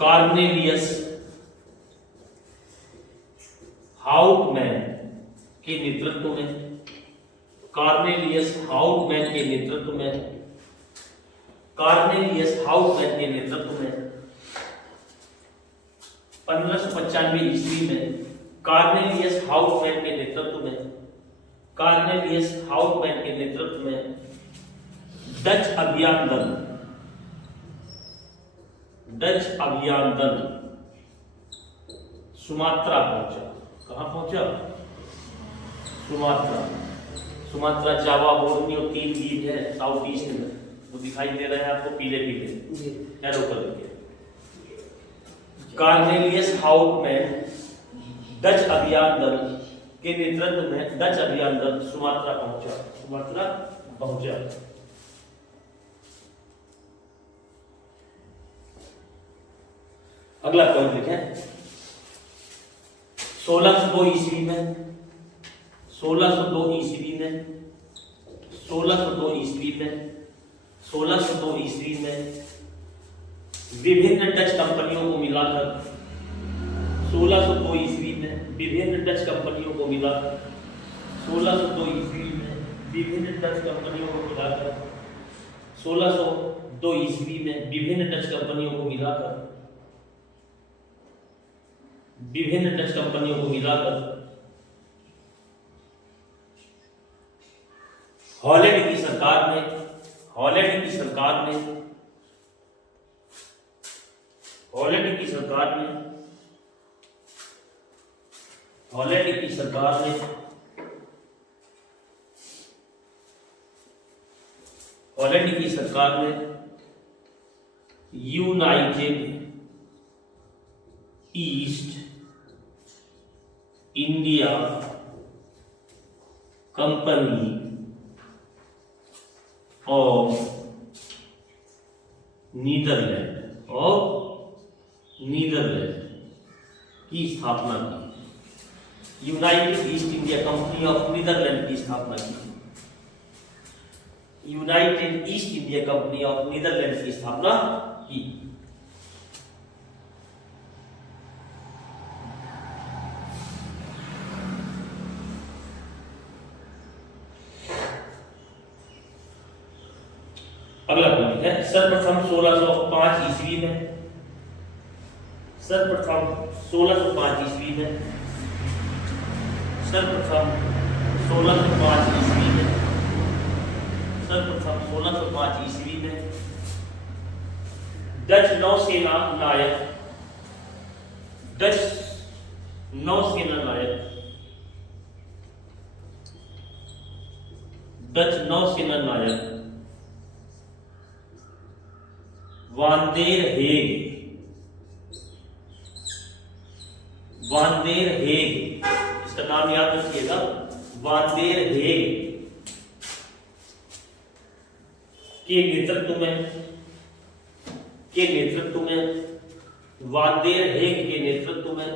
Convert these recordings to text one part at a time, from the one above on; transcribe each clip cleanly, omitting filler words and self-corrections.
Cornelius Houtman के नेतृत्व में, कॉर्नेलियस हाउटमैन के नेतृत्व में, कॉर्नेलियस हाउटमैन के नेतृत्व में 1595 ईस्वी में कॉर्नेलियस हाउटमैन के नेतृत्व में, कॉर्नेलियस हाउटमैन के नेतृत्व में डच अभियान दल, डच अभियान दल सुमात्रा पहुंचा। कहां पहुंचा? सुमात्रा। सुमात्रा, जावा, बोर्नियो 3 द्वीप है साउथ ईस्ट में, वो दिखाई दे रहे हैं आपको पीले पीले एरो कलर के। कॉर्नेलियस हाउटमैन डच अभियान दल के नेतृत्व में डच अभियान दल सुमात्रा पहुंचा, सुमात्रा पहुंचा। अगला पॉइंट लिखें। 1602 ईस्वी में, 1602 ईस्वी में, 1602 ईस्वी में, 1602 ईस्वी में विभिन्न डच कंपनियों को मिलाकर, 1602 ईस्वी में विभिन्न डच कंपनियों को मिलाकर, 1602 ईस्वी में विभिन्न डच कंपनियों को मिलाकर, 1602 ईस्वी में विभिन्न डच कंपनियों को मिलाकर, विभिन्न डच कंपनियों को मिलाकर हॉलैंड की सरकार ने, हॉलैंड की सरकार ने, हॉलैंड की सरकार ने, हॉलैंड की सरकार ने, हॉलैंड की सरकार ने United East India Company of Netherland की स्थापना की। United East India Company of Netherland की स्थापना की। United East India Company of Netherland की स्थापना की। अगला पॉइंट है सर्वप्रथम 1605 ईस्वी में, सर्वप्रथम 1605 ईस्वी में, सर्वप्रथम 1605 ईस्वी में, सर्वप्रथम 1605 ईस्वी में डच नौसेना नायक, डच नौसेना नायक, डच नौसेना नायक वांदेर हेग, वांदेर हेग, इसका नाम याद रखिएगा, वांदेर हेग के नेतृत्व में, के नेतृत्व में, वांदेर हेग के नेतृत्व में,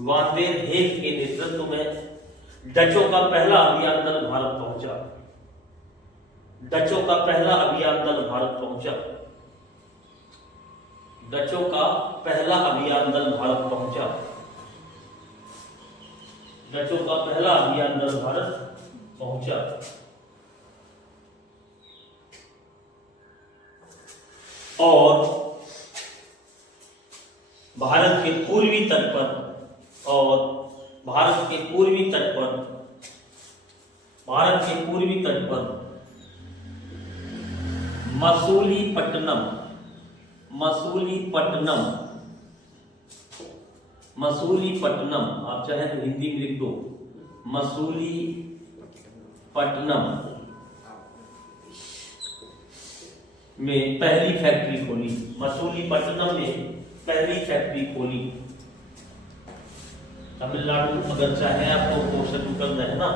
वांदेर हेग के नेतृत्व में डचों का पहला अभियान दल भारत पहुंचा। डचों का पहला अभियान दल भारत पहुंचा। डचों का पहला अभियान दल भारत पहुंचा। डचों का पहला अभियान दल भारत पहुंचा। और भारत के पूर्वी तट पर, और भारत के पूर्वी तट पर, भारत के पूर्वी तट पर मसूलीपट्टनम, मसूलीपट्टनम, मसूलीपट्टनम, आप चाहे तो हिंदी में लिख दो, मसूलीपट्टनम में पहली फैक्ट्री खोली। मसूलीपट्टनम में पहली फैक्ट्री खोली। तमिलनाडु, अगर चाहे आपको क्वेश्चन करना है ना,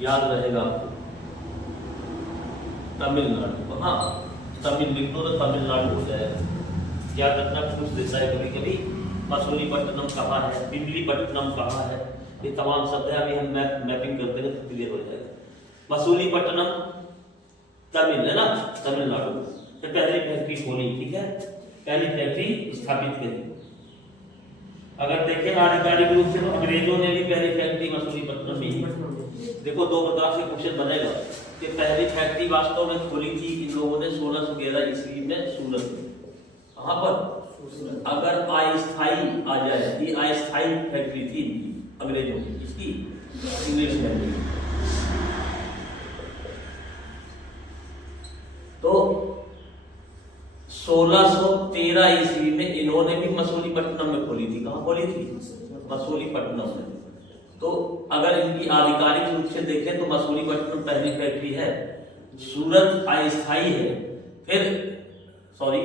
याद रहेगा आपको, तमिलनाडु, हाँ तमिल लिख दो तो तमिलनाडु हो जाएगा। याद रखना, पूछ देता है कभी कभी मसूलीपट्टनम कहाँ है, बिमलीपट्टनम कहाँ है, ये तमाम शब्द है। अभी हम मैपिंग करते हैं तो क्लियर हो जाएगा। मसूलीपट्टनम तमिल है ना, तमिलनाडु में पहली फैक्ट्री खोली, ठीक है। पहली फैक्ट्री स्थापित करी। अगर देखें आधिकारिक रूप से तो अंग्रेजों ने भी पहली फैक्ट्री मसूलीपट्टनम में ही। देखो दो प्रकार से क्वेश्चन बनेगा कि पहली फैक्ट्री वास्तव में खोली थी इन लोगों ने 1611 ईस्वी में सूरत में। कहाँ पर? अगर अस्थाई आ जाए, ये अस्थाई फैक्ट्री थी अंग्रेजों की, इसकी इंग्लिश फैक्ट्री। तो 1613 ईस्वी में इन्होंने भी मसूलीपट्टनम में खोली थी। कहाँ खोली थी? मसूलीपट्टनम में। तो अगर इनकी आधिकारिक रूप से देखें तो मसूलीपट्टनम पहली फैक्ट्री है, सूरत अस्थाई है। फिर सॉरी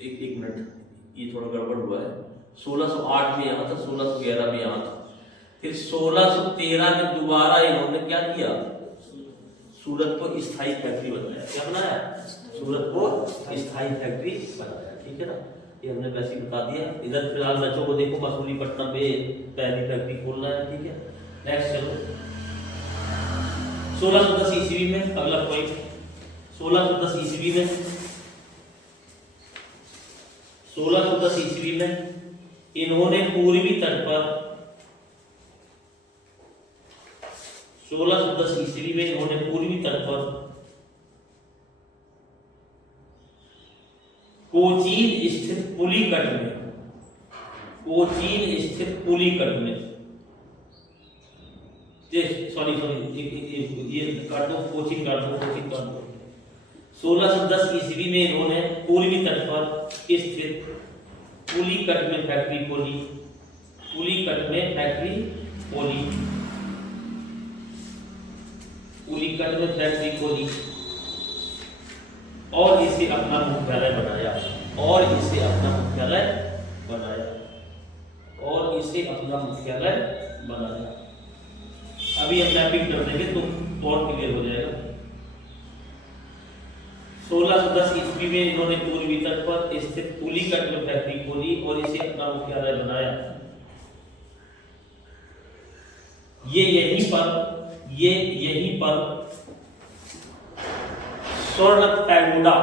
एक मिनट, ये थोड़ा गड़बड़ हुआ है। 1608 में यहाँ था, 1611 में यहाँ था, फिर 1613 में दोबारा इन्होंने क्या किया? सूरत को स्थायी फैक्ट्री बनाया। क्या बनाया? सूरत को स्थायी फैक्ट्री बनाया। ठीक है ना, ये हमने वैसे ही बता दिया। इधर फिलहाल बच्चों को देखो मसूलीपट्टनम में पहली फैक्ट्री खोलना है। ठीक है, नेक्स्ट चलो 1610 ईस्वी में अगला पॉइंट। 1610 ईस्वी में 1610 ईस्वी में इन्होंने पूर्वी तट पर 1610 ईस्वी में इन्होंने पूर्वी तट पर कोचीन स्थित पुलिकट में, कोचीन स्थित पुलिकट में, सॉरी ये काट दो, कोचीन काट दो, कोचीन काट दो। 1610 ईस्वी में इन्होंने पूर्वी तट पर स्थित पुलिकट में फैक्ट्री खोली, पुलिकट में फैक्ट्री खोली, पुलिकट में फैक्ट्री खोली और इसे अपना मुख्यालय बनाया, और इसे अपना मुख्यालय बनाया, और इसे अपना मुख्यालय बनाया। अभी हम मैपिंग कर देंगे तो और क्लियर हो जाएगा। 1610 ईस्वी में इन्होंने पूर्वी तट पर स्थित पुलिकट में फैक्ट्री खोली और इसे अपना मुख्यालय बनाया। ये यहीं पर स्वर्ण पैगोडा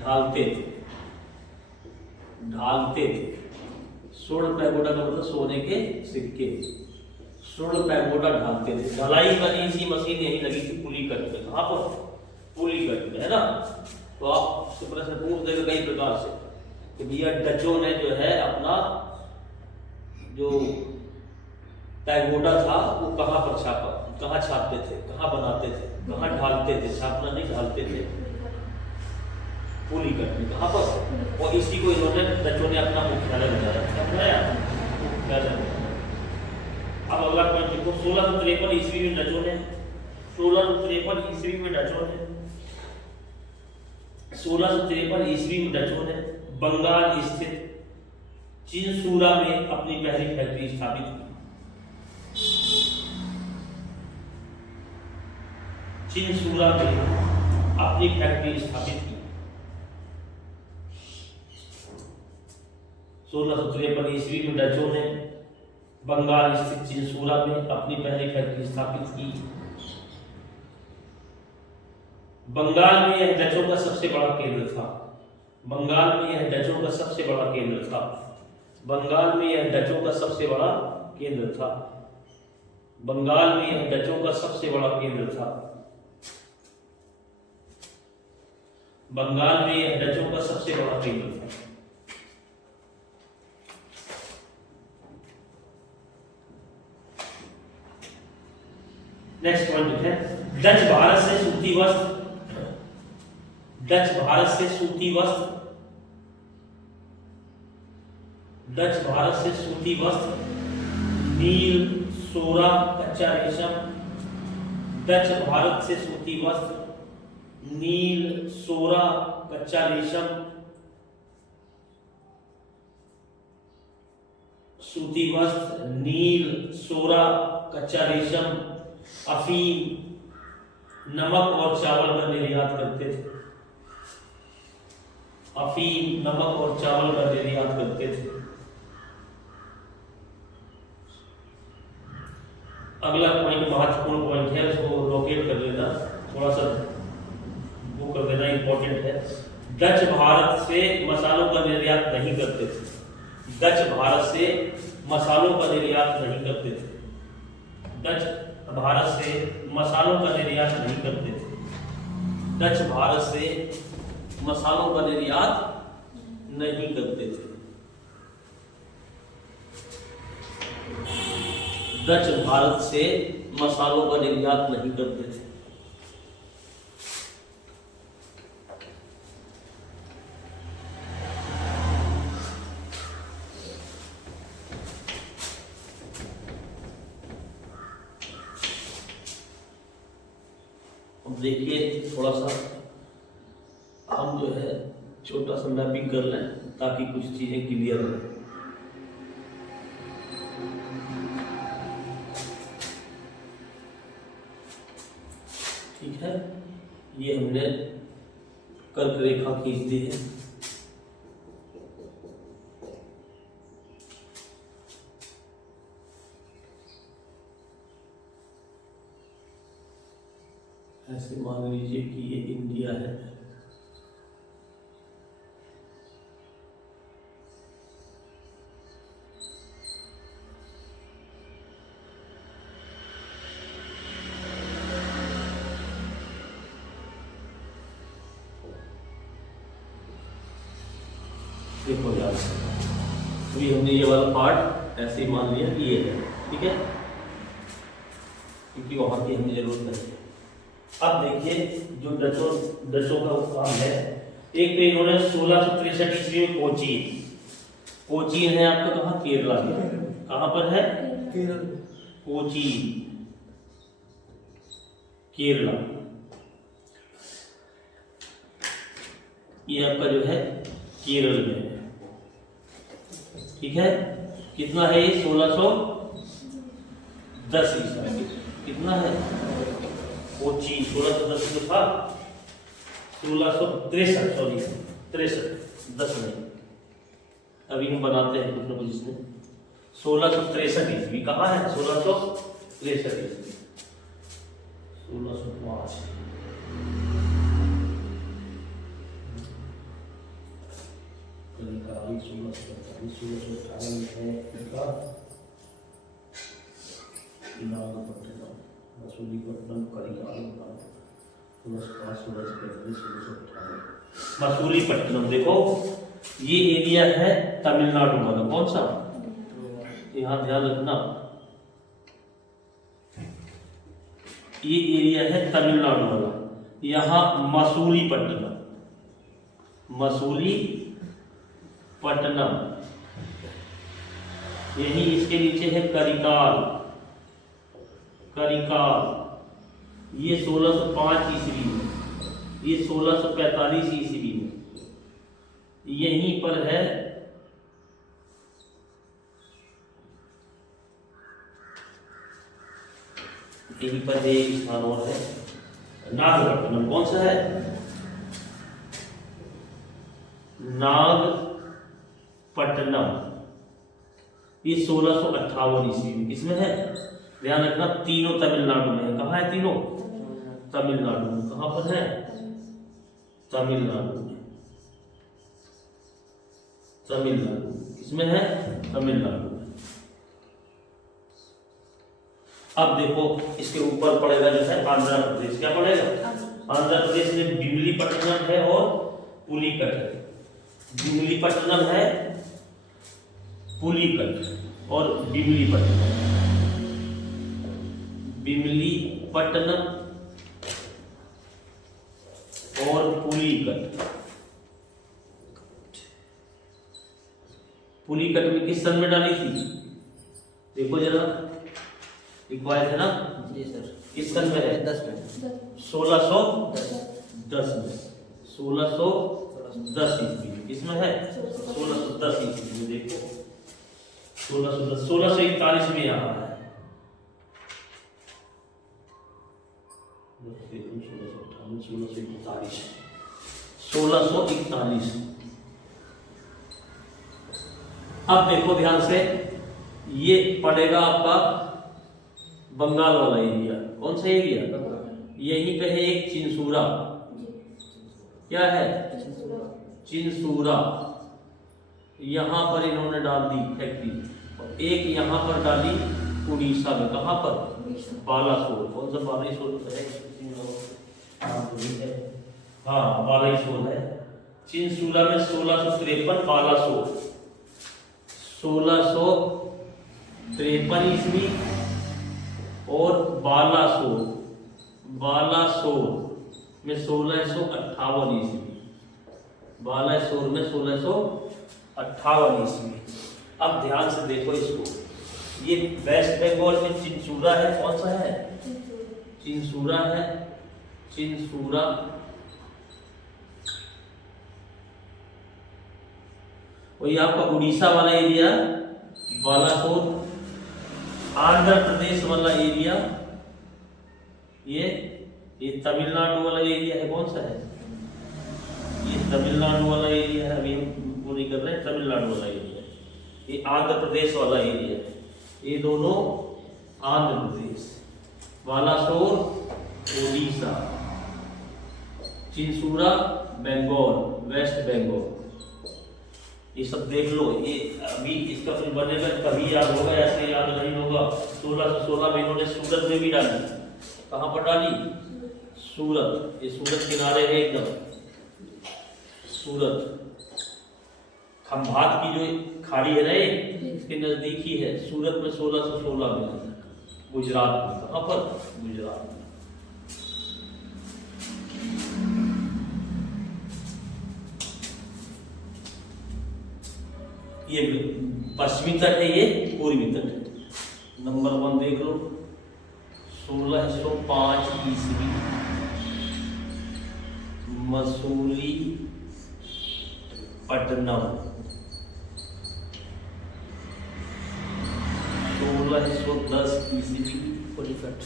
ढालते थे। स्वर्ण पैगोडा का मतलब सोने के सिक्के। स्वर्ण पैगोडा ढालते थे। ढलाई वाली सी मशीन यही लगी थी पुलिकट में। कहाँ पर? पुलिकट में, है ना। तो आप प्रश्न पूछ देगा कई प्रकार से कि भैया डचों ने जो है अपना जो पैगोडा था वो कहाँ पर छापा, कहाँ छापते थे, कहाँ बनाते थे, कहाँ ढालते थे? छापना नहीं, ढालते थे पुलिकट में। कहाँ पर? और इसी को इन्होंने डचों ने अपना मुख्यालय बनाया। अब अगला पॉइंट देखो। 1653 ईस्वी में डचों ने 1653 ईस्वी में डचों ने बंगाल स्थित चिंसूरा में अपनी पहली फैक्ट्री स्थापित की। चिंसूरा में अपनी फैक्ट्री स्थापित की। 1653 ईस्वी में डचों ने बंगाल स्थित चिंसूरा में अपनी पहली फैक्ट्री स्थापित की। बंगाल में यह डचों का सबसे बड़ा केंद्र था। बंगाल में यह डचों का सबसे बड़ा केंद्र था। बंगाल में यह डचों का सबसे बड़ा केंद्र था। बंगाल में यह डचों का सबसे बड़ा केंद्र था। बंगाल में यह डचों का सबसे बड़ा केंद्र था। नेक्स्ट पॉइंट है डच भारत से सूती वस्त्र, डच भारत से सूती वस्त्र, डच भारत से सूती वस्त्र, नील, सोरा, कच्चा रेशम। डच भारत से सूती वस्त्र, नील, सोरा, कच्चा रेशम, सूती वस्त्र, नील, सोरा, कच्चा रेशम, अफीम, नमक और चावल का निर्यात करते थे। अफीम, नमक और चावल का निर्यात करते थे। अगला पॉइंट महत्वपूर्ण पॉइंट है, उसको लोकेट कर लेना, थोड़ा सा वो कर देना, इंपॉर्टेंट है। डच भारत से मसालों का निर्यात नहीं करते थे। डच भारत से मसालों का निर्यात नहीं करते थे। डच भारत से मसालों का निर्यात नहीं करते थे। डच भारत से मसालों का निर्यात नहीं करते थे। डच भारत से मसालों का निर्यात नहीं करते थे। अब देखिए थोड़ा सा हम जो है छोटा सा मैपिंग कर लें ताकि कुछ चीजें क्लियर हो। ठीक है, ये हमने कर्क रेखा खींच दी है। ऐसे मान लीजिए कि ये इंडिया है। देखो यार, अभी हमने ये वाला पार्ट ऐसे ही मान लिया कि ये है, ठीक है, क्योंकि वहां की हमें जरूरत नहीं है। अब देखिए जो डचों का काम है, एक तो इन्होंने 1663 ईस्वी में कोचीन है आपका, कहाँ, केरला में। कहाँ पर है? कोचीन, केरला। ये आपका जो है केरल में है, ठीक है। कितना है ये? 1610 ईस्वी। कितना है? कोचीन 1610 जो था, 1663, सॉरी 63, 10 नहीं, अभी हम बनाते हैं कुछ ना कुछ इसमें। 1663 ईस्वी कहाँ है? 1663 ईस्वी, 1605। कनिकाली 1647, 1658 में है इनका नागपट्टनम, मसूलीपट्टनम, कनिकाल, 1645, 1658। मसूलीपट्टनम देखो, ये एरिया है तमिलनाडु वाला। कौन सा? यहाँ ध्यान रखना, ये एरिया है तमिलनाडु वाला। यहाँ मसूलीपट्टनम, मसूलीपट्टनम, यही इसके नीचे है करिकाल, ये 1605 ईस्वी में, ये 1645 ईस्वी में, यहीं पर है यहीं पर एक स्थान और है नागपट्टनम। कौन सा है? नागपट्टनम, ये 1658 ईस्वी में। किसमें है? ध्यान रखना, तीनों तमिलनाडु में है। कहाँ है तीनों? तमिलनाडु में। कहाँ पर है? तमिलनाडु में। तमिलनाडु किसमें है? तमिलनाडु में। अब देखो इसके ऊपर पड़ेगा जो है आंध्र प्रदेश। क्या पड़ेगा? आंध्र प्रदेश में भीमिलीपट्टनम है और पुलिकट है। भीमिलीपट्टनम है, पुलिकट और भीमिलीपट्टनम, भीमिलीपट्टनम और पुलिकट। पुलिकट में किस सन में डाली थी? देखो जरा, लिखवाए थे ना? जी सर। किस सन में है? 10 में। 1610 में, 1610 ईस्वी में। किसमें है? 1610 ईस्वी में। देखो 1610, 1641 में यहाँ है। 1641। अब देखो ध्यान से, ये पड़ेगा आपका बंगाल वाला एरिया। कौन सा एरिया? यहीं पे है एक चिंसूरा। क्या है? चिंसूरा। यहाँ पर इन्होंने डाल दी फैक्ट्री, और एक यहाँ पर डाली उड़ीसा में। कहाँ पर? बालासोर। कौन सा? बालासोर है। हाँ, बालासोर है। चिंसूरा में 1653, बालासोर 1653 ईस्वी, और बालासोर में 1658 ईस्वी। बालासोर में 1658 ईस्वी। अब ध्यान से देखो इसको, ये वेस्ट बंगाल में चिंसूरा है। कौन सा है? चिंसूरा है। चिंसूरा, और ये आपका उड़ीसा वाला एरिया बालासोर, आंध्र प्रदेश वाला एरिया ये तमिलनाडु वाला एरिया है। कौन सा है? ये तमिलनाडु वाला एरिया है। अभी हम वो नहीं कर रहे हैं, तमिलनाडु वाला एरिया। ये आंध्र प्रदेश वाला एरिया है। ये दोनों आंध्र प्रदेश, बालासोर उड़ीसा, चिंसूरा बंगाल, वेस्ट बंगाल। ये सब देख लो। ये अभी इसका फिर बनेगा, कभी याद होगा, ऐसे याद नहीं होगा। 1616 में इन्होंने सूरत में भी डाली। कहाँ पर डाली? सूरत। ये सूरत किनारे है एकदम। सूरत खंभात की जो खाड़ी है ना, इसके नजदीक ही है। सूरत में 1616 में, गुजरात में। कहाँ पर? गुजरात में। ये पश्चिमी तट है, ये पूर्वी तट है। नंबर 1 देख लो, 1605 ईस्वी, मसूरी पट्टनम। 1610 ईस्वी, पुलिकट।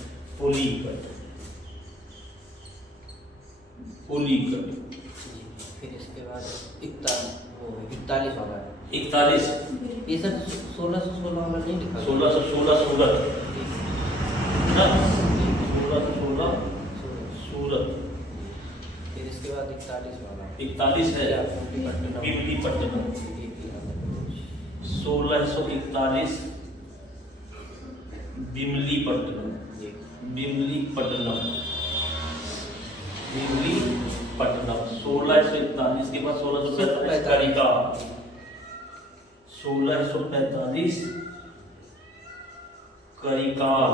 फिर इसके बाद 41 वाला है। 41। ये सब 1616 वाला नहीं लिखा। 1616 सूरत ना, 1616 सूरत। फिर इसके बाद 41 वाला 41 है विमलीपट्टनम। 1641 विमलीपट्टनम। विमलीपट्टनम 1641 के बाद 1645 करिकाल। 1645 करिकाल।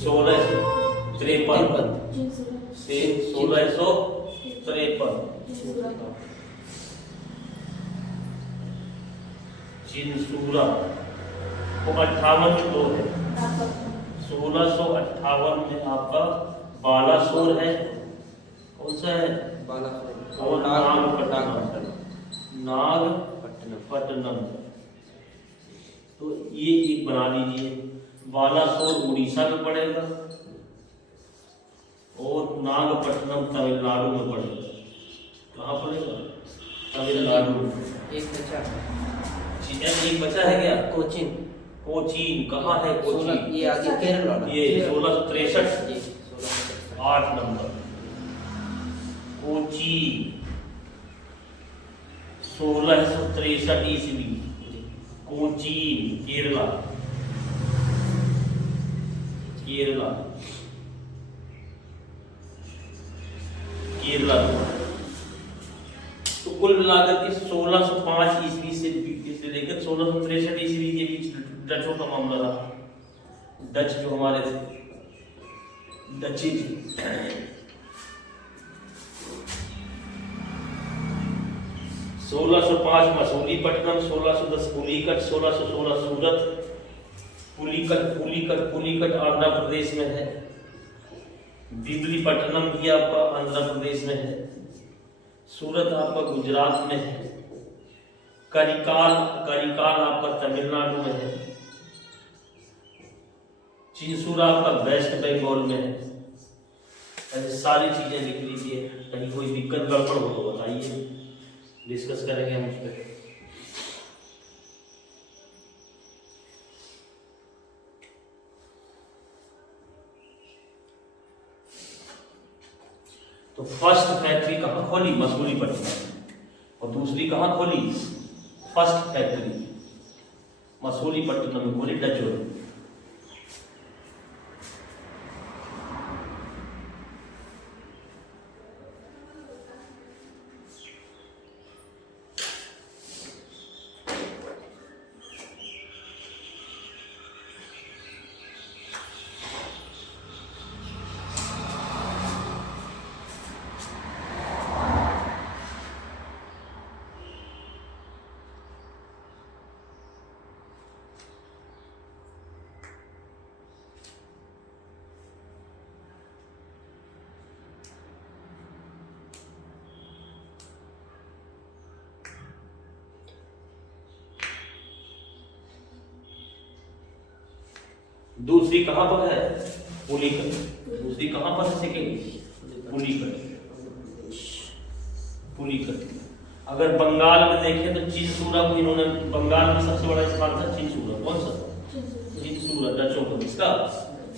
1653 से 1653 चिंसूरा। वो 58 में दो है। 1658 में आपका बालासोर है। कौन सा है? बालासोर और नागपट्टनम। तो ये एक बना लीजिए। बालासोर उड़ीसा में पड़ेगा और नागपट्टनम तमिलनाडु में पड़ेगा। कहाँ पड़ेगा? तमिलनाडु। एक बचा है क्या? कोचीन कहाँ है कोचीन? ये आगे केरल वाला। ये 1663 8 नंबर कोचीन। 1663 ईस्वी, कोचीन केरला। तो कुल मिलाकर के 1605 ईस्वी से लेकर 1663 ईस्वी के बीच डचों का मामला रहा। डच जो हमारे थे, डची थी। 1605 मसूलीपट्टनम, 1610 पुलिकट, 1616 सूरत। पुलिकट आंध्र प्रदेश में है। विमलीपट्टनम भी आपका आंध्र प्रदेश में है। सूरत आपका गुजरात में है। करिकाल आपका तमिलनाडु में है। चिंसूरा आपका वेस्ट बंगाल में है। ऐसे सारी चीजें लिख लीजिए, कहीं कोई दिक्कत गड़बड़ हो तो बताइए, डिस्कस करेंगे हम उस पर। तो फर्स्ट फैक्ट्री कहाँ खोली? मसूलीपट्टनम। और दूसरी कहाँ खोली? फर्स्ट फैक्ट्री मसूलीपट्टनम में खोली, डचों ने। दूसरी कहाँ पर है? पुलिकट। दूसरी कहाँ पर है? सेकेंड पुलिकट। पुलिकट। अगर बंगाल में देखें तो चिनसूरा को इन्होंने, बंगाल में सबसे बड़ा स्थान था चिनसूरा। कौन सा? चिनसूरा डचों का। किसका?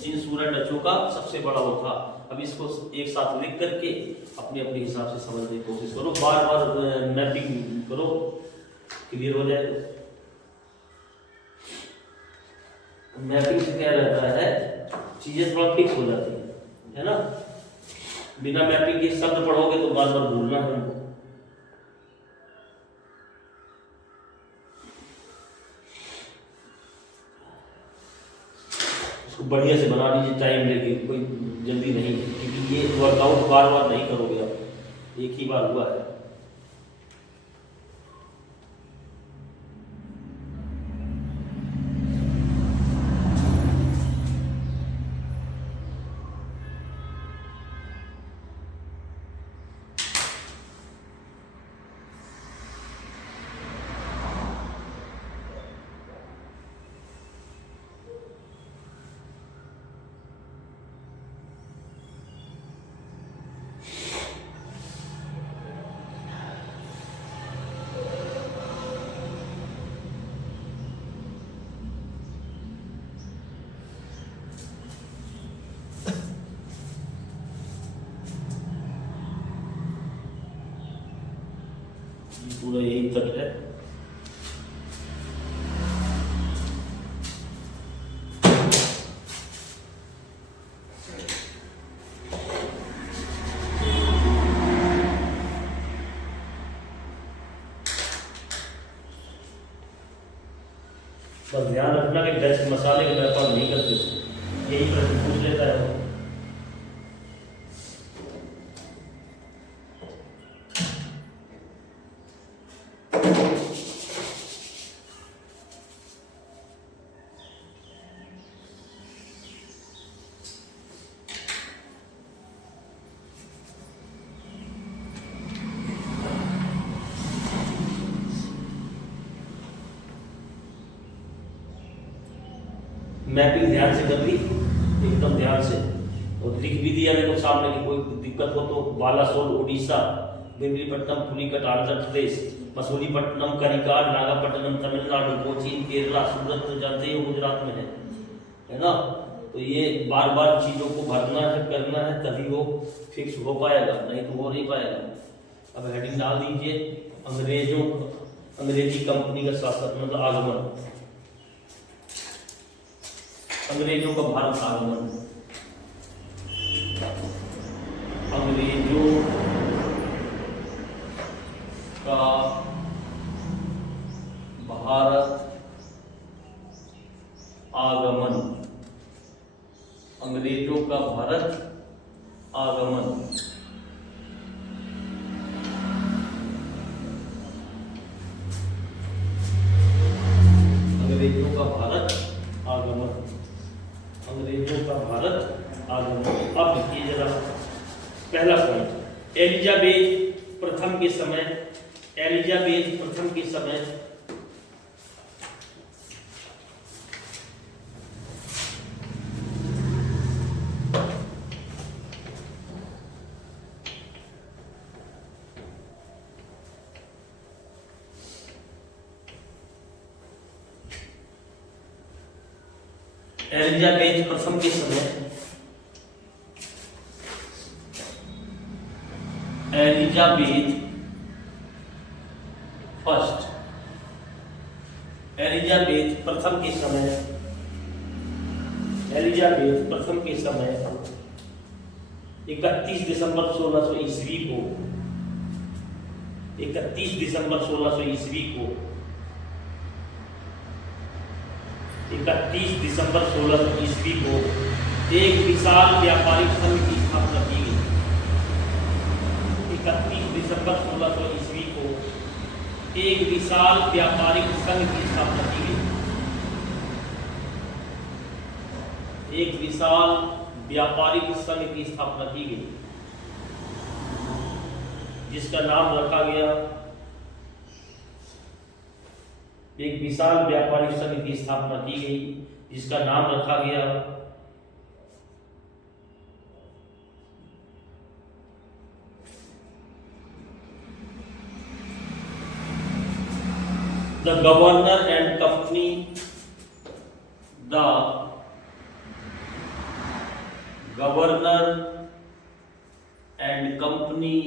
चिनसूरा डचों का सबसे बड़ा वो था। अब इसको एक साथ लिख करके अपने अपने हिसाब से समझने की कोशिश करो, बार बार मैपिंग करो, क्लियर हो जाएगा। मैपिंग से क्या रहता है, चीजें थोड़ा फिक्स हो जाती है ना। बिना मैपिंग के शब्द पढ़ोगे तो बार बार भूलना है उनको। उसको बढ़िया से बना लीजिए, टाइम लेके, कोई जल्दी नहीं है, क्योंकि ये वर्कआउट बार बार नहीं करोगे आप, एक ही बार हुआ है। पूरा यही तट है। बस ध्यान रखना कि डच मसाले के व्यापार नहीं करते, यही प्रश्न पूछ लेता है वो। मैपिंग ध्यान से कर ली, एकदम ध्यान से, और लिख भी दिया मेरे को सामने की कोई दिक्कत हो तो। बालासोर उड़ीसा, बेबलीपट्टनम पुलिकट आंध्र प्रदेश, मसूलीपट्टनम करिकाड नागापट्टनम तमिलनाडु, कोचीन केरला, सूरत तो जानते ही हो गुजरात में है ना। तो ये बार बार चीज़ों को भरना है, करना है, तभी वो फिक्स हो पाएगा, नहीं तो हो नहीं पाएगा। अब हेडिंग डाल दीजिए, अंग्रेजी कंपनी का शासक मतलब आगमन, अंग्रेजों का भारत आगमन, अंग्रेजों का भारत आगमन, अंग्रेजों का भारत आगमन। अंग्रेजों का भारत आगमन, अंग्रेजों का भारत आगमन। अब देखिए जरा पहला पॉइंट, एलिजाबेथ प्रथम के समय, एलिजाबेथ प्रथम के समय एलिजाबेथ प्रथम के समय एलिजाबेथ फर्स्ट, एलिजाबेथ प्रथम के समय, एलिजाबेथ प्रथम के समय 31 दिसंबर 1600 ईस्वी को, 31 दिसंबर 1600 ईस्वी को, 31 दिसंबर 1600 ईस्वी को एक विशाल व्यापारिक संघ की स्थापना की गई। 31 दिसंबर 1600 ईस्वी को एक विशाल व्यापारिक संघ की स्थापना की गई। एक विशाल व्यापारिक संघ की स्थापना की गई, जिसका नाम रखा गया, एक विशाल व्यापारिक संघ की स्थापना की गई जिसका नाम रखा गया the governor and company, the governor and company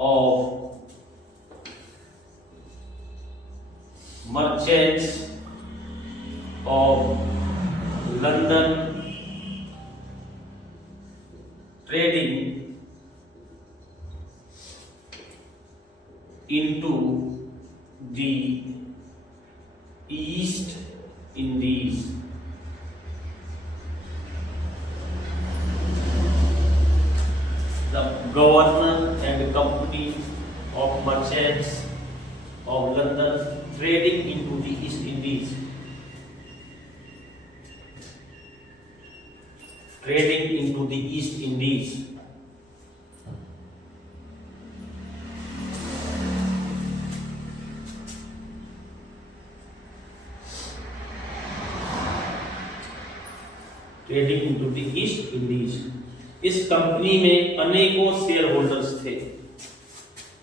of merchants of London trading into the East Indies. The governor and company of merchants of London trading into the East Indies. Trading into the East Indies. Trading into the east Indies. इस company में अनेकों share holders थे।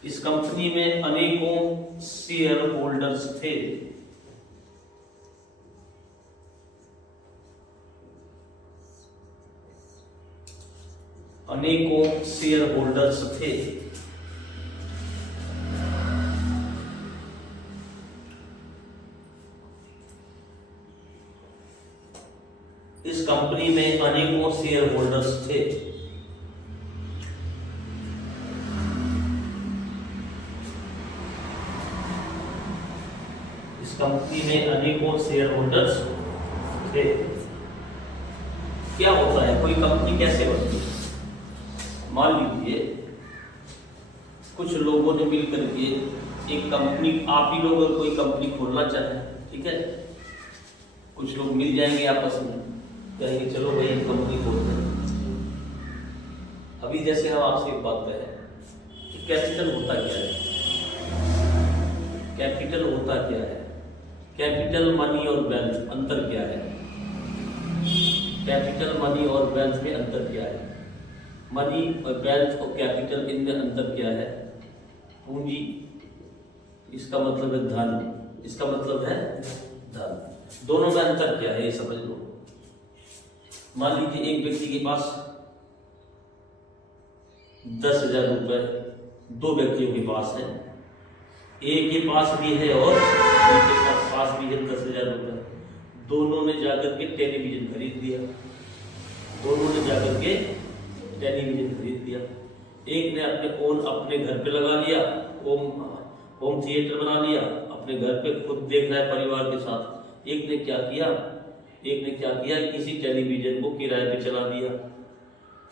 इस company में अनेकों share holders थे। अनेकों share holders थे। इस कंपनी में अनेकों शेयर होल्डर्स थे। इस कंपनी में अनेकों शेयर होल्डर्स थे। क्या होता है, कोई कंपनी कैसे बनती है? मान लीजिए कुछ लोगों ने मिलकर के एक कंपनी, आप ही लोग कोई कंपनी खोलना चाहे, ठीक है, कुछ लोग मिल जाएंगे आपस में, कहेंगे चलो भाई एक कंपनी खोलते हैं। अभी जैसे हम आपसे एक बात कहें कि कैपिटल होता क्या है? कैपिटल होता क्या है? कैपिटल, मनी और वेल्थ, अंतर क्या है? कैपिटल, मनी और वेल्थ में अंतर क्या है? मनी और वेल्थ और कैपिटल, इनमें अंतर क्या है? पूंजी, इसका मतलब है धन, इसका मतलब है धन। दोनों में अंतर क्या है ये समझ लो। मान लीजिए एक व्यक्ति के पास 10,000 रुपए दो व्यक्तियों के पास है, एक के पास भी है और एक के पास भी है 10,000 रुपए। दोनों ने जाकर के टेलीविजन खरीद लिया, दोनों ने जाकर के टेलीविजन खरीद लिया। एक ने अपने घर पे लगा लिया, होम थिएटर बना लिया, अपने घर पे खुद देख रहा है परिवार के साथ। एक ने क्या किया, किसी टेलीविजन को किराए पे चला दिया,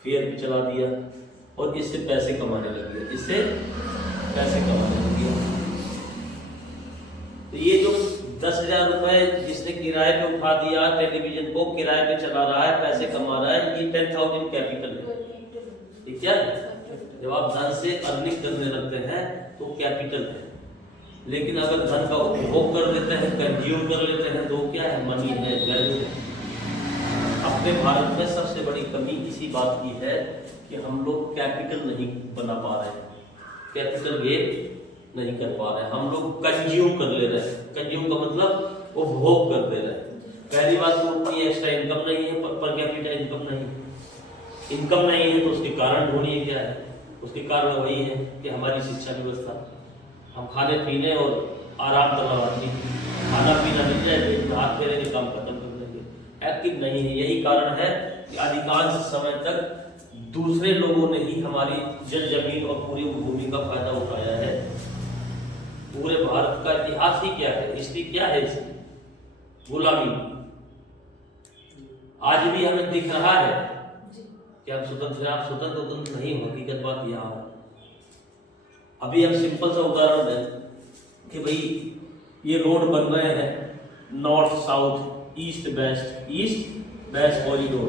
फेयर पे चला दिया और इससे पैसे कमाने लग गया, इससे पैसे कमाने लग गया। तो ये जो 10,000 रुपए जिसने किराए पे उठा दिया, टेलीविजन को किराए पे चला रहा है, पैसे कमा रहा है, ये 10,000 कैपिटल है। ठीक है, जब आप धन से अर्निंग करने लगते हैं तो कैपिटल है। लेकिन अगर धन का उपभोग कर लेते हैं, कंज्यूम कर लेते हैं, तो क्या है? मनी है, वैल्यू है। अपने भारत में सबसे बड़ी कमी इसी बात की है कि हम लोग कैपिटल नहीं बना पा रहे हैं, कैपिटल गेन नहीं कर पा रहे हैं। हम लोग कंज्यूम कर ले रहे हैं। कंज्यूम का मतलब उपभोग कर दे रहे हैं। पहली बात तो उतनी एक्स्ट्रा इनकम नहीं है, पर कैपिटा इनकम नहीं। इनकम नहीं है तो उसके कारण ढूंढिए क्या है। उसके कारण वही है कि हमारी शिक्षा व्यवस्था, हम खाने पीने और आराम तलवाती, खाना पीना मिल जाए तो हाथ फेरेंगे, काम खत्म कर देंगे। एक्टिव नहीं है। यही कारण है कि अधिकांश समय तक दूसरे लोगों ने ही हमारी जमीन और पूरी भूमि का फायदा उठाया है। पूरे भारत का इतिहास ही क्या है, हिस्ट्री क्या है इसकी, गुलामी। आज भी हमें दिख रहा है कि हम स्वतंत्र हैं। आप स्वतंत्र नहीं हो, हकीकत बात यहाँ है। अभी हम सिंपल सा उदाहरण है कि भाई ये रोड बन रहे हैं, north south east west corridor.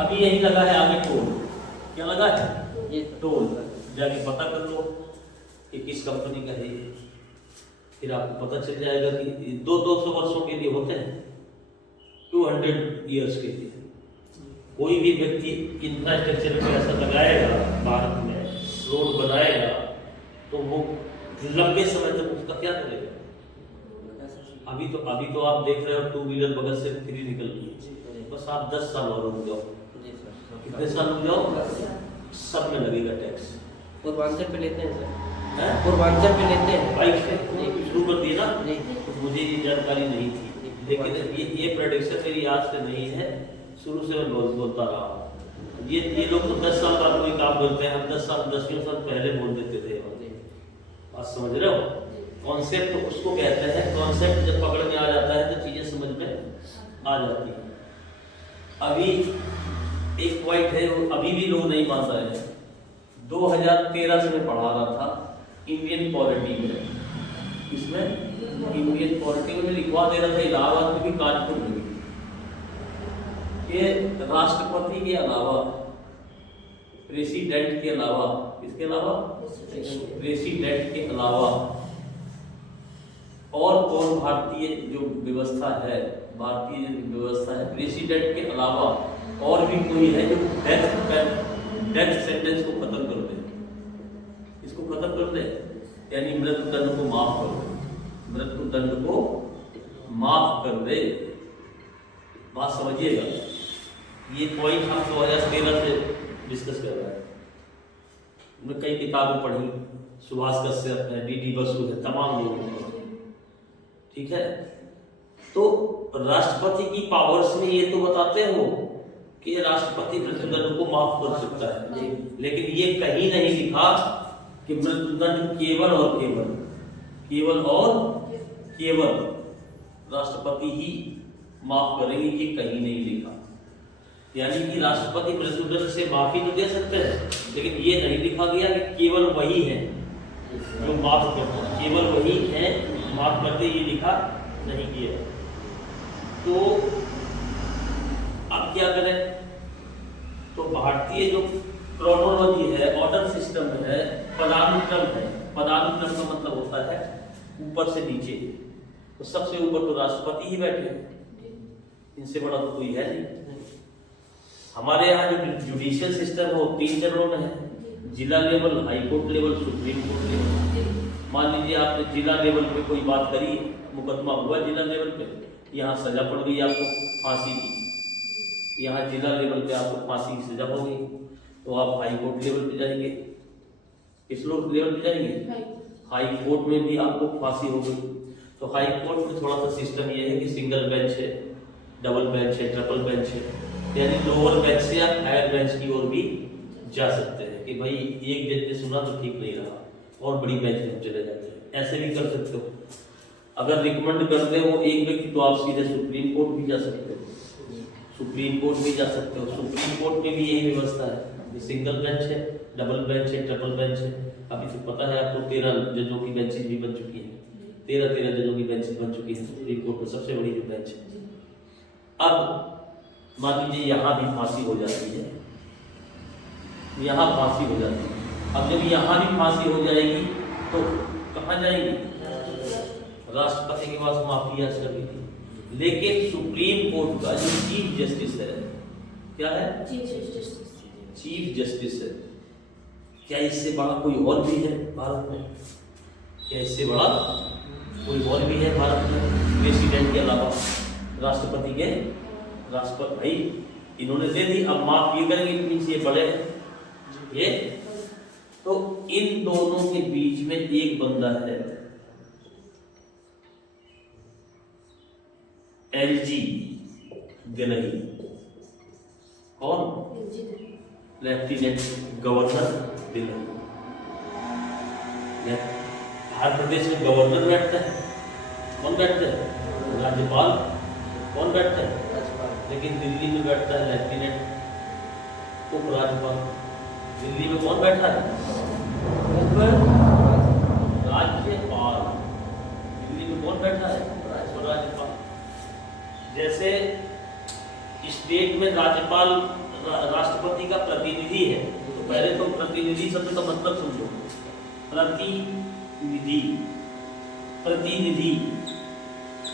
अभी यही लगा है आगे टोल। क्या लगा है? ये टोल। जाके पता कर लो कि किस कंपनी का है ये, फिर आपको पता चल जाएगा कि 200 वर्षों के लिए होते हैं, 200 ईयर्स के लिए। कोई भी व्यक्ति इंफ्रास्ट्रक्चर पे ऐसा लगाएगा, भारत में रोड बनाएगा, तो वो लंबे समय तक उसका क्या करेगा। अभी तो आप देख रहे हो 2 व्हीलर बगल से फ्री निकल रही है। बस आप 10 साल और रुक जाओ, कितने साल रुक जाओ, सब में लगेगा टैक्स। पूर्वांचल पे लेते हैं सर, पूर्वांचल पे लेते हैं बाइक से शुरू कर दिए ना। तो मुझे ये जानकारी नहीं थी, लेकिन ये प्रेडिक्शन मेरी आज से नहीं है, शुरू से मैं बोलता रहा हूँ। ये लोग तो 10 साल बाद कोई काम करते हैं, हम 10 साल पहले बोल देते थे। बात समझ रहे हो? कॉन्सेप्ट तो उसको कहते हैं, कॉन्सेप्ट जब पकड़ में आ जाता है तो चीजें समझ में आ जाती है। अभी एक पॉइंट है, अभी भी लोग नहीं मान रहे हैं। 2013 से मैं पढ़ा रहा था इंडियन पॉलिटी में, इसमें इंडियन पॉलिटी में लिखवा दे रहा था इलाहाबाद में भी, कानपुर में भी, कि राष्ट्रपति के अलावा, प्रेसिडेंट के अलावा, इसके अलावा प्रेसिडेंट के अलावा और कौन भारतीय जो व्यवस्था है, भारतीय जो व्यवस्था है, प्रेसिडेंट के अलावा और भी कोई है जो डेथ सेंटेंस को खत्म कर दे, इसको खत्म कर दे, यानी मृत्यु दंड को माफ कर दे, मृत्यु दंड को माफ कर दे। बात समझिएगा, ये पॉइंट हम 2013 से डिस्कस कर रहे हैं। मैं कई किताबें पढ़ी, सुभाष कश्यप है, डी बसु है, तमाम लोग, ठीक है। तो राष्ट्रपति की पावर्स में ये तो बताते हो कि राष्ट्रपति मृत्युदंड को माफ कर सकता है, लेकिन ये कहीं नहीं लिखा कि मृत्युदंड केवल और केवल राष्ट्रपति ही माफ करेंगे, ये कहीं नहीं लिखा। यानी कि राष्ट्रपति मृत्युदंड से माफी तो दे सकते हैं, लेकिन ये नहीं लिखा गया कि केवल वही है जो माफ करते हैं, केवल वही है माफ करते, ये लिखा नहीं किया। तो अब क्या करें? तो भारतीय जो क्रोनोलॉजी है, ऑर्डर सिस्टम है, पदानुक्रम है। पदानुक्रम का मतलब होता है ऊपर से नीचे। तो सबसे ऊपर तो राष्ट्रपति ही बैठे हैं, इनसे बड़ा तो कोई है नहीं। हमारे यहाँ जो जुडिशियल सिस्टम है वो 3 चरणों में है, जिला level, high court level, supreme court level. मान लीजिए आपने जिला लेवल पे कोई बात करी, मुकदमा हुआ जिला लेवल पे, यहाँ सजा पड़ गई आपको फांसी की, यहाँ जिला लेवल पे आपको फांसी की सजा हो गई, तो आप हाई कोर्ट लेवल पे जाएंगे। किस लोग लेवल पे जाएंगे? हाई कोर्ट में भी आपको फांसी हो गई। तो हाई कोर्ट में थोड़ा सा सिस्टम ये है कि सिंगल बेंच है, डबल बेंच है, ट्रिपल बेंच है, यानी लोअर बेंच से आप हायर बेंच की ओर भी जा सकते हैं कि भाई एक जज ने सुना तो ठीक नहीं रहा और बड़ी बेंच में चले जाते हैं। ऐसे भी कर सकते हो। अगर रिकमेंड कर दे वो एक व्यक्ति तो आप सीधे सुप्रीम कोर्ट भी जा सकते हो, सुप्रीम कोर्ट भी जा सकते हो। सुप्रीम कोर्ट में भी यही व्यवस्था है, सिंगल बेंच है, डबल बेंच है, ट्रिपल बेंच है। अभी तो पता है आपको 13 जजों की बेंचेज भी बन चुकी है, 13 जजों की बेंचेज बन चुकी है सुप्रीम कोर्ट में, सबसे बड़ी जो बेंच है। अब मान लीजिए यहाँ भी फांसी हो जाती है, यहाँ फांसी हो जाती है। अब जब यहाँ भी फांसी हो जाएगी तो कहाँ जाएगी? राष्ट्रपति के पास माफी याचिका करनी थी। लेकिन सुप्रीम कोर्ट का जो चीफ जस्टिस है, क्या है? चीफ जस्टिस है। क्या इससे बड़ा कोई और भी है भारत में? क्या इससे बड़ा कोई और भी है भारत में प्रेसिडेंट के अलावा? राष्ट्रपति भाई इन्होंने दे दी, अब माफ ये करेंगे मीन्स ये बड़े हैं ये। तो इन दोनों के बीच में एक बंदा है एलजी दिल्ली, कौन? Lieutenant governor Delhi. हर प्रदेश में गवर्नर बैठता है, कौन बैठता है? राज्यपाल। कौन बैठता है? लेकिन दिल्ली में बैठता है लेफ्टिनेंट उपराज्यपाल। दिल्ली में कौन बैठा है? राज्यपाल। दिल्ली में कौन बैठा है? राज्यपाल। जैसे स्टेट में राज्यपाल राष्ट्रपति का प्रतिनिधि है, तो पहले तो प्रतिनिधि शब्द का मतलब समझो। प्रतिनिधि, प्रतिनिधि,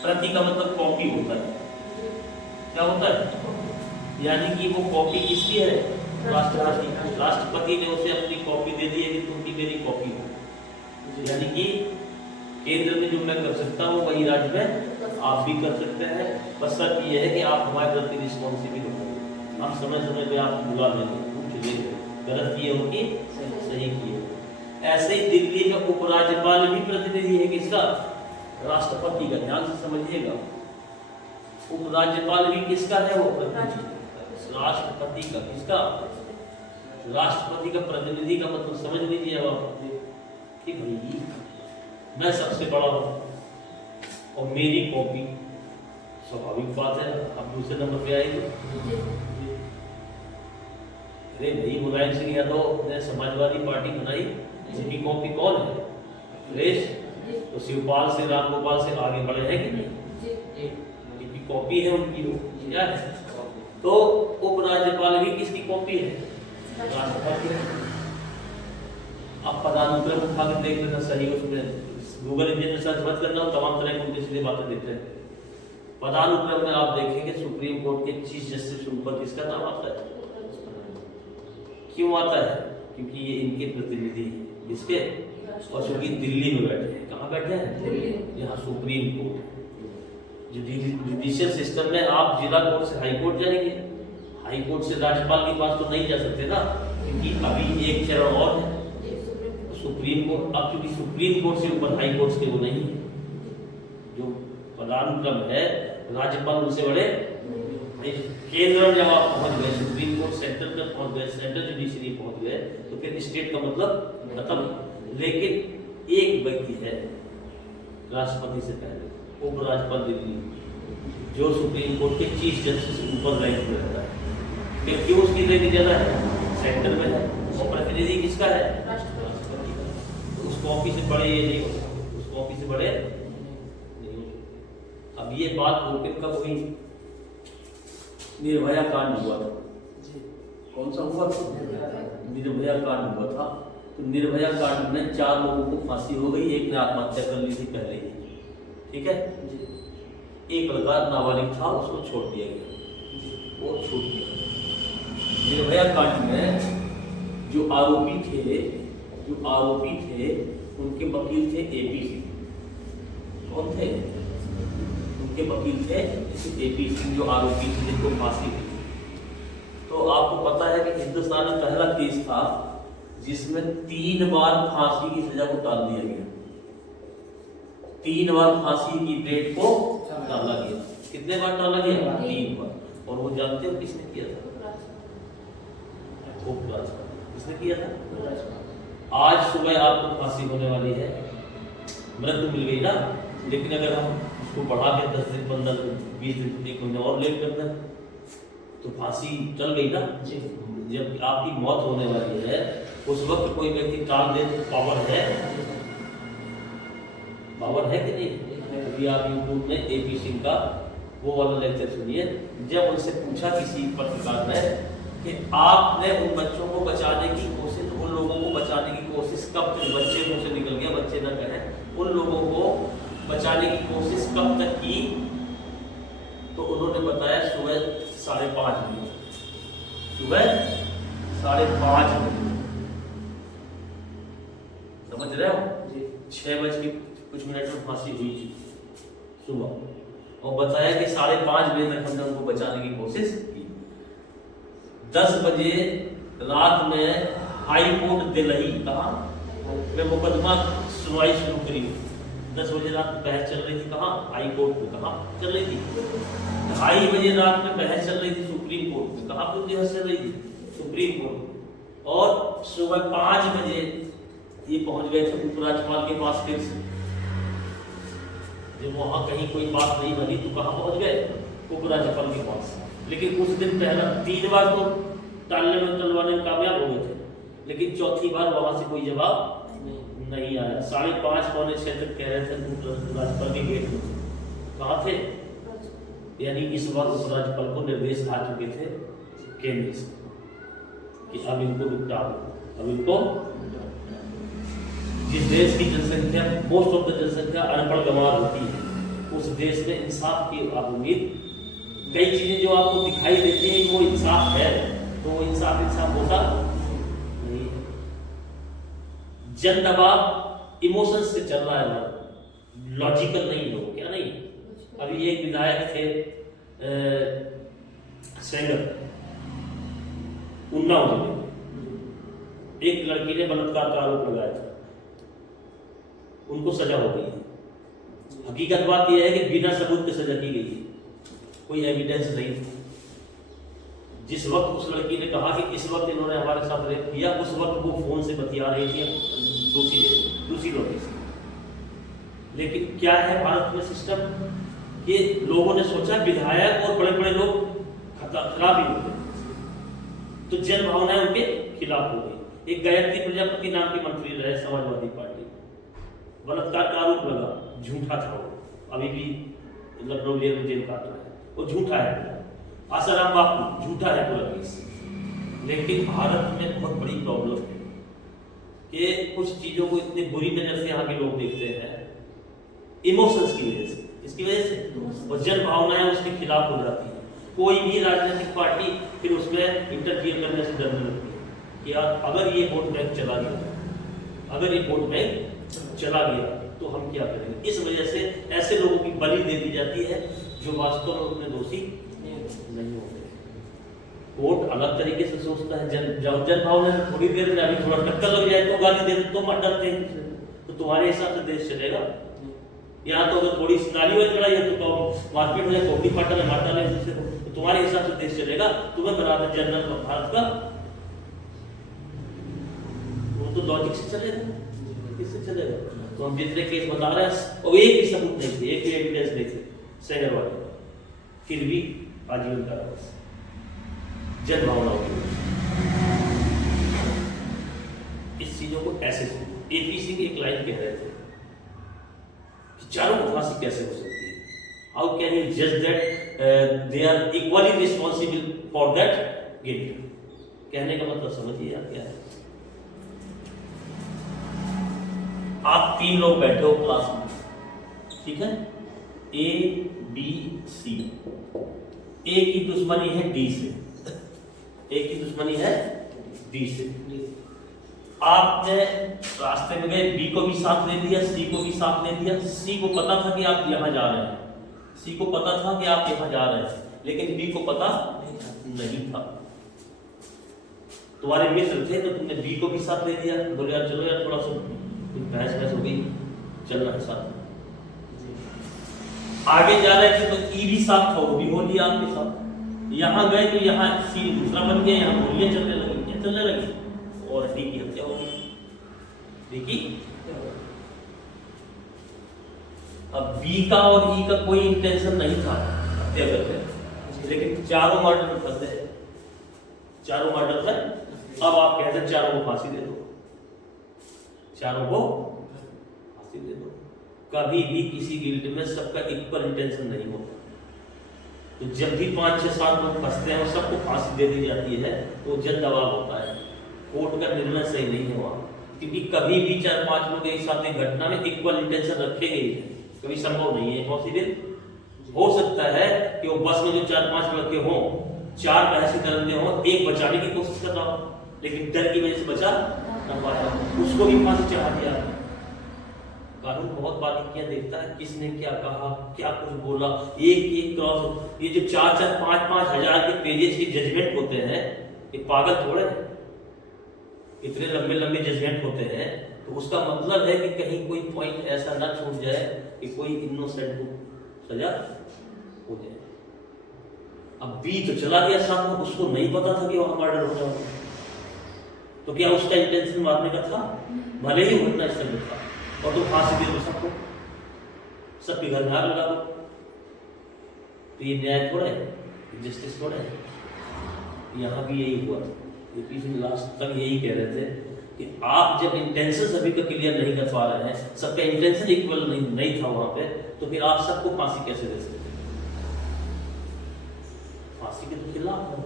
प्रति का मतलब कॉपी होता है। क्या होता है? यानी कि वो कॉपी किसकी है? राष्ट्रपति। राष्ट्रपति ने उसे अपनी कॉपी दे दी है कि तुम भी मेरी कॉपी हो। यानी कि केंद्र में जो मैं कर सकता हूँ वही राज्य में आप भी कर सकते हैं। बस शर्त ये है कि आप हमारे प्रति रिस्पॉन्सिबल हो। हम समय समय पे आपको बुला लेंगे, पूछ लेंगे गलत किए हो कि सही किए। ऐसे ही दिल्ली में उपराज्यपाल भी प्रतिनिधि है किसका? राष्ट्रपति का। ध्यान से समझिएगा, उपराज्यपाल भी किसका है? वो राष्ट्रपति का। किसका? राष्ट्रपति का प्रतिनिधि का मतलब समझ लीजिए आप कि भाई मैं सबसे बड़ा हूं और मेरी कॉपी, स्वाभाविक बात है अब दूसरे नंबर पे आएगी। अरे भाई मुलायम सिंह यादव ने समाजवादी पार्टी बनाई, उनकी कॉपी कौन है? सुरेश। तो शिवपाल से रामगोपाल से आगे बढ़े हैं कि नहीं? इनकी कॉपी है उनकी। वो क्या है? तो उपराज्यपाल भी किसकी कॉपी है? राष्ट्रपति। अब पदानुक्रम उठा के देख लेना सही, उसमें गूगल इंजन में सर्च मत करना, तमाम तरह की उल्टी बातें देते हैं। पदानुक्रम में आप देखेंगे सुप्रीम कोर्ट के चीफ जस्टिस ऊपर किसका नाम आता है? क्यों आता है? क्योंकि ये इनके प्रतिनिधि हैं। किसके? और चूंकि दिल्ली में बैठे हैं। कहाँ बैठे हैं? यहाँ सुप्रीम कोर्ट। जुडिशियल सिस्टम में आप जिला कोर्ट से हाई कोर्ट जाएंगे, हाई कोर्ट से राज्यपाल के पास तो नहीं जा सकते ना, क्योंकि अभी एक चरण और है सुप्रीम कोर्ट। अब चूंकि सुप्रीम कोर्ट से ऊपर हाई कोर्ट के वो नहीं है, जो पदानुक्रम है राज्यपाल उनसे बड़े। केंद्र में जब आप पहुंच गए, सुप्रीम कोर्ट सेंटर में पहुंच गए, सेंट्रल जुडिशरी पहुंच गए, तो फिर स्टेट का मतलब खत्म। लेकिन एक व्यक्ति है राष्ट्रपति से पहले, उपराज्यपाल दिल्ली, जो सुप्रीम कोर्ट के चीफ जस्टिस से ऊपर रैंक में रहता है। फिर क्यों उसकी रैंक ज्यादा है? सेंटर में है। और प्रतिनिधि किसका है? राष्ट्रपति का। तो उस कॉपी से बड़े ये नहीं हो सकते, उस कॉपी से बड़े नहीं हो सकते। अब ये बात ओपन कब हुई? निर्भया कांड हुआ था। कौन सा हुआ? निर्भया कांड हुआ था। तो निर्भया कांड में 4 लोगों को फांसी हो गई, एक ने आत्महत्या कर ली थी पहले ही। ठीक है? एक लड़का नाबालिग था, उसको छोड़ दिया गया, वो छूट गया। निर्भया कांड में जो आरोपी थे उनके वकील थे एपी सिंह। कौन थे? उनके वकील थे एपी सिंह, जो आरोपी थे जिनको फांसी हुई। तो आपको पता है कि हिंदुस्तान में पहला केस था जिसमें 3 बार फांसी की सजा को टाल दिया गया। 3 बार फांसी की डेट को टाला गया। कितने बार टाला गया? 3 बार। और वो जानते हो किसने किया था? किसने किया था? आज सुबह आपको फांसी होने वाली है, मृत्यु मिल गई ना। लेकिन अगर हम उसको बढ़ा के 10 दिन 15 दिन 20 दिन 1 महीना और लेट करते हैं तो फांसी चल गई ना। जब आपकी मौत होने वाली है उस वक्त कोई व्यक्ति टाल दे तो पावर है? पावर है कि नहीं? अभी आप यूट्यूब में एपी सिंह का वो वाला लेक्चर सुनिए, जब उनसे पूछा किसी पत्रकार ने कि आपने उन बच्चों को बचाने की कोशिश, उन लोगों को बचाने की कोशिश कब तक, बच्चे मुंह से निकल गया, बच्चे ना कहें, उन लोगों को बचाने की कोशिश कब तक की? तो उन्होंने बताया सुबह 5:30 बजे। सुबह 5:30 बजे। समझ रहे हो? 6 बज के कुछ मिनट में फांसी हुई थी सुबह, और बताया कि 5:30 बजे तक हमने उनको बचाने की कोशिश की। 10 बजे रात में हाई कोर्ट दिल्ली कहा मैं मुकदमा सुनवाई शुरू करी। 10 बजे रात में बहस चल रही थी, कहाँ? हाई कोर्ट में। कहाँ चल रही थी? 2:30 बजे रात में बहस चल रही थी सुप्रीम कोर्ट में। कहाँ पर बहस चल रही थी? Supreme court. और सुबह 5 बजे ये पहुंच गए थे उपराज्यपाल के पास फिर से। जब वहां कहीं कोई बात नहीं बनी तो कहाँ पहुंच गए? उपराज्यपाल के पास। लेकिन उस दिन पहला 3 बार तो टालने में टलवाने में कामयाब हो गए थे, लेकिन चौथी बार वहां से कोई जवाब नहीं आया। 5:30 पौने 6 तक कह रहे थे उपराज्यपाल के गेट में। कहाँ थे? यानी इस बार उपराज्यपाल को निर्देश आ चुके थे केंद्र से कि अब इनको निपटा दो, अब इनको। जिस देश की जनसंख्या मोस्ट ऑफ द जनसंख्या अनपढ़ गंवार होती है, उस देश में इंसाफ की आप उम्मीद, कई चीजें जो आपको दिखाई देती है वो इंसाफ है, तो वो इंसाफ होता नहीं है। जन दबाव इमोशंस से चल रहा है, लॉजिकल नहीं हो क्या नहीं। अभी एक विधायक थे सेंगर उन्नाव जिले में, एक लड़की ने बलात्कार का आरोप लगाया था, उनको सजा हो गई है। हकीकत बात यह है कि बिना सबूत के सजा की गई है, कोई एविडेंस नहीं था। जिस वक्त उस लड़की ने कहा कि इस वक्त इन्होंने हमारे साथ रेप किया, उस वक्त वो फोन से बतिया रही थी दूसरी लड़की से। लेकिन क्या है भारत में सिस्टम कि लोगों ने सोचा विधायक और बड़े बड़े लोग खराब ही होते, तो जन भावनाएं उनके खिलाफ हो गई। एक गायत्री प्रजापति नाम के मंत्री रहे समाजवादी पार्टी, बलात्कार का आरोप लगा, झूठा था वो, अभी भी लखनऊ जेल में जेल काट रहा है, वो झूठा है। आसाराम बापू झूठा है पूरा केस। लेकिन भारत में बहुत बड़ी प्रॉब्लम है कि कुछ चीजों को इतनी बुरी नजर से यहाँ के लोग देखते हैं, इमोशंस की वजह से, इसकी वजह से, और जन भावनाएं उसके खिलाफ हो जाती है। कोई भी राजनीतिक पार्टी फिर उसमें इंटरफियर करने से डरने लगती है कि यार अगर ये वोट बैंक चला गया, अगर ये वोट बैंक चला गया तो हम क्या करेंगे। इस वजह से ऐसे लोगों की बलि दे दी जाती है जो वास्तव में उतने दोषी नहीं होते। कोर्ट अलग तरीके से सोचता है, जन भावना से थोड़ी देर में अभी थोड़ा टक्कर लग जाए तो गाली दे दे तो मत डरते हैं, तो तुम्हारे हिसाब से देश चलेगा। यहाँ तो अगर थोड़ी नाली वाली लड़ाई है तो मारपीट हो जाए, कॉपी पाटा में मारता है दूसरे को, तो तुम्हारे हिसाब से देश चलेगा। तुम्हें बना दे जनरल भारत का, वो तो लॉजिक से चलेगा, किससे चलेगा। तो हम जितने केस बता रहे हैं और एक भी सबूत नहीं थे, एक भी एविडेंस नहीं थे सेंगर वाले, फिर भी आजीवन कारावास जन भावनाओं की वजह। इस चीजों को ऐसे एपी सिंह एक लाइन कह रहे थे कि चारों को फांसी कैसे हो सकती है, हाउ कैन यू जज that they are equally responsible for that guilt. कहने का मतलब समझिए आप क्या है। आप 3 लोग बैठे हो क्लास में, ठीक है, ए बी सी। ए की दुश्मनी है डी से, ए की दुश्मनी है डी से। आपने रास्ते में गए, बी को भी साथ ले लिया, सी को भी साथ ले लिया। सी को पता था कि आप यहां जा रहे हैं, सी को पता था कि आप यहां जा रहे हैं, लेकिन बी को पता नहीं था। तुम्हारे मित्र थे तो तुमने बी को भी साथ ले लिया, बोले यार चलो यार थोड़ा सा बहस हो गई, चलना है साथ। आगे जा रहे थे तो ई भी साथ था, वो भी हो लिया आपके साथ। यहां गए तो यहाँ सी दूसरा बन गया, यहाँ गोलियां चलने लगी, क्या चलने लगी, और डी की हत्या हो गई। देखिए अब बी का और ई का कोई इंटेंशन नहीं था हत्या करके, लेकिन चारों मर्डर में फंस गए, चारों मर्डर में। अब आप कहते हैं चारों को फांसी दे दो, चारों को फांसी दे दो। कभी भी किसी गिल्ट में सबका इक्वल इंटेंशन नहीं होता। तो जब भी 5, 6, 7 लोग फंसते हैं और सबको फांसी दे दी जाती है तो जन दबाव होता है, कोर्ट का निर्णय सही नहीं हुआ, क्योंकि कभी भी 4, 5 लोग एक साथ एक घटना में इक्वल इंटेंशन रखेंगे ही, कभी संभव नहीं है, पॉसिबल हो सकता है कि वो बस में जो 4, 5 लड़के हों, 4 बहसी दरंदे हों, एक बचाने की कोशिश कर रहा हो, लेकिन डर की वजह से बचा न पाया, उसको भी फांसी चढ़ा दिया। कानून बहुत बारीकियां देखता है, किसने क्या कहा, क्या कुछ बोला, एक क्रॉस। ये जो 4, 4, 5, 5 हजार के पेजेस के जजमेंट होते हैं, ये पागल थोड़े हैं, इतने लंबे लंबे जजमेंट होते हैं, तो उसका मतलब है कि कहीं कोई पॉइंट ऐसा ना छूट जाए कि कोई इनोसेंट को सजा हो जाए। अब बी तो चला गया साथ में, उसको नहीं पता था कि वहां मर्डर होने वाला, तो क्या उसका इंटेंशन मारने का था? भले ही घटना स्थल में था, और तो फांसी दे दो सबको, सबके घर में आग लगा दो, तो ये न्याय थोड़ा है, जस्टिस थोड़ा है। यहाँ भी यही हुआ था, लास्ट तक यही कह रहे थे कि आप जब इंटेंशन सभी का क्लियर नहीं कर पा रहे हैं, सबका इंटेंशन इक्वल नहीं था वहां पे, तो फिर आप सबको फांसी कैसे दे सकते? फांसी के तो खिलाफ है,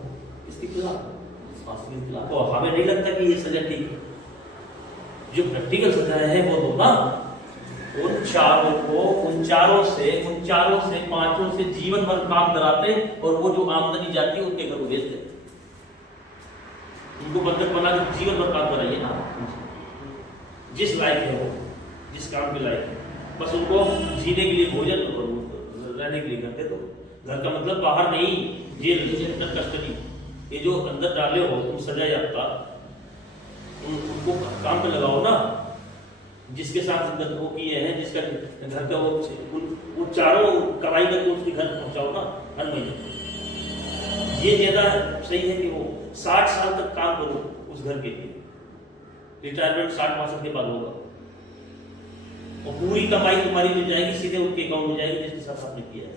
इसके खिलाफ फांसी के खिलाफ। तो हमें नहीं लगता कि ये सजा ठीक है। जो प्रैक्टिकल सजाएं हैं वो तो ना उन चारों से पांचों से जीवन भर काम कराते, और वो जो आमदनी जाती है उनके घर को भेजते, उनको बंधक बना के जीवन भर काम कराइए ना, जिस लायक है वो, जिस काम के लायक है, बस उनको जीने के लिए भोजन और रहने के लिए घर दे दो। घर का मतलब बाहर नहीं, जेल, कस्टडी, ये जो अंदर डाले हो तुम सजा याफ्ता, उनको काम पे लगाओ ना, जिसके साथ वो किए हैं, जिसका घर का वो चारों कमाई करके उसके घर पहुंचाओ ना हर महीने। ये ज्यादा सही है कि वो 60 साल तक काम करो उस घर के लिए, रिटायरमेंट 60 के बाद होगा, और पूरी कमाई तुम्हारी मिल जाएगी, सीधे उनके अकाउंट में जाएगी जिसके साथ आपने किया है।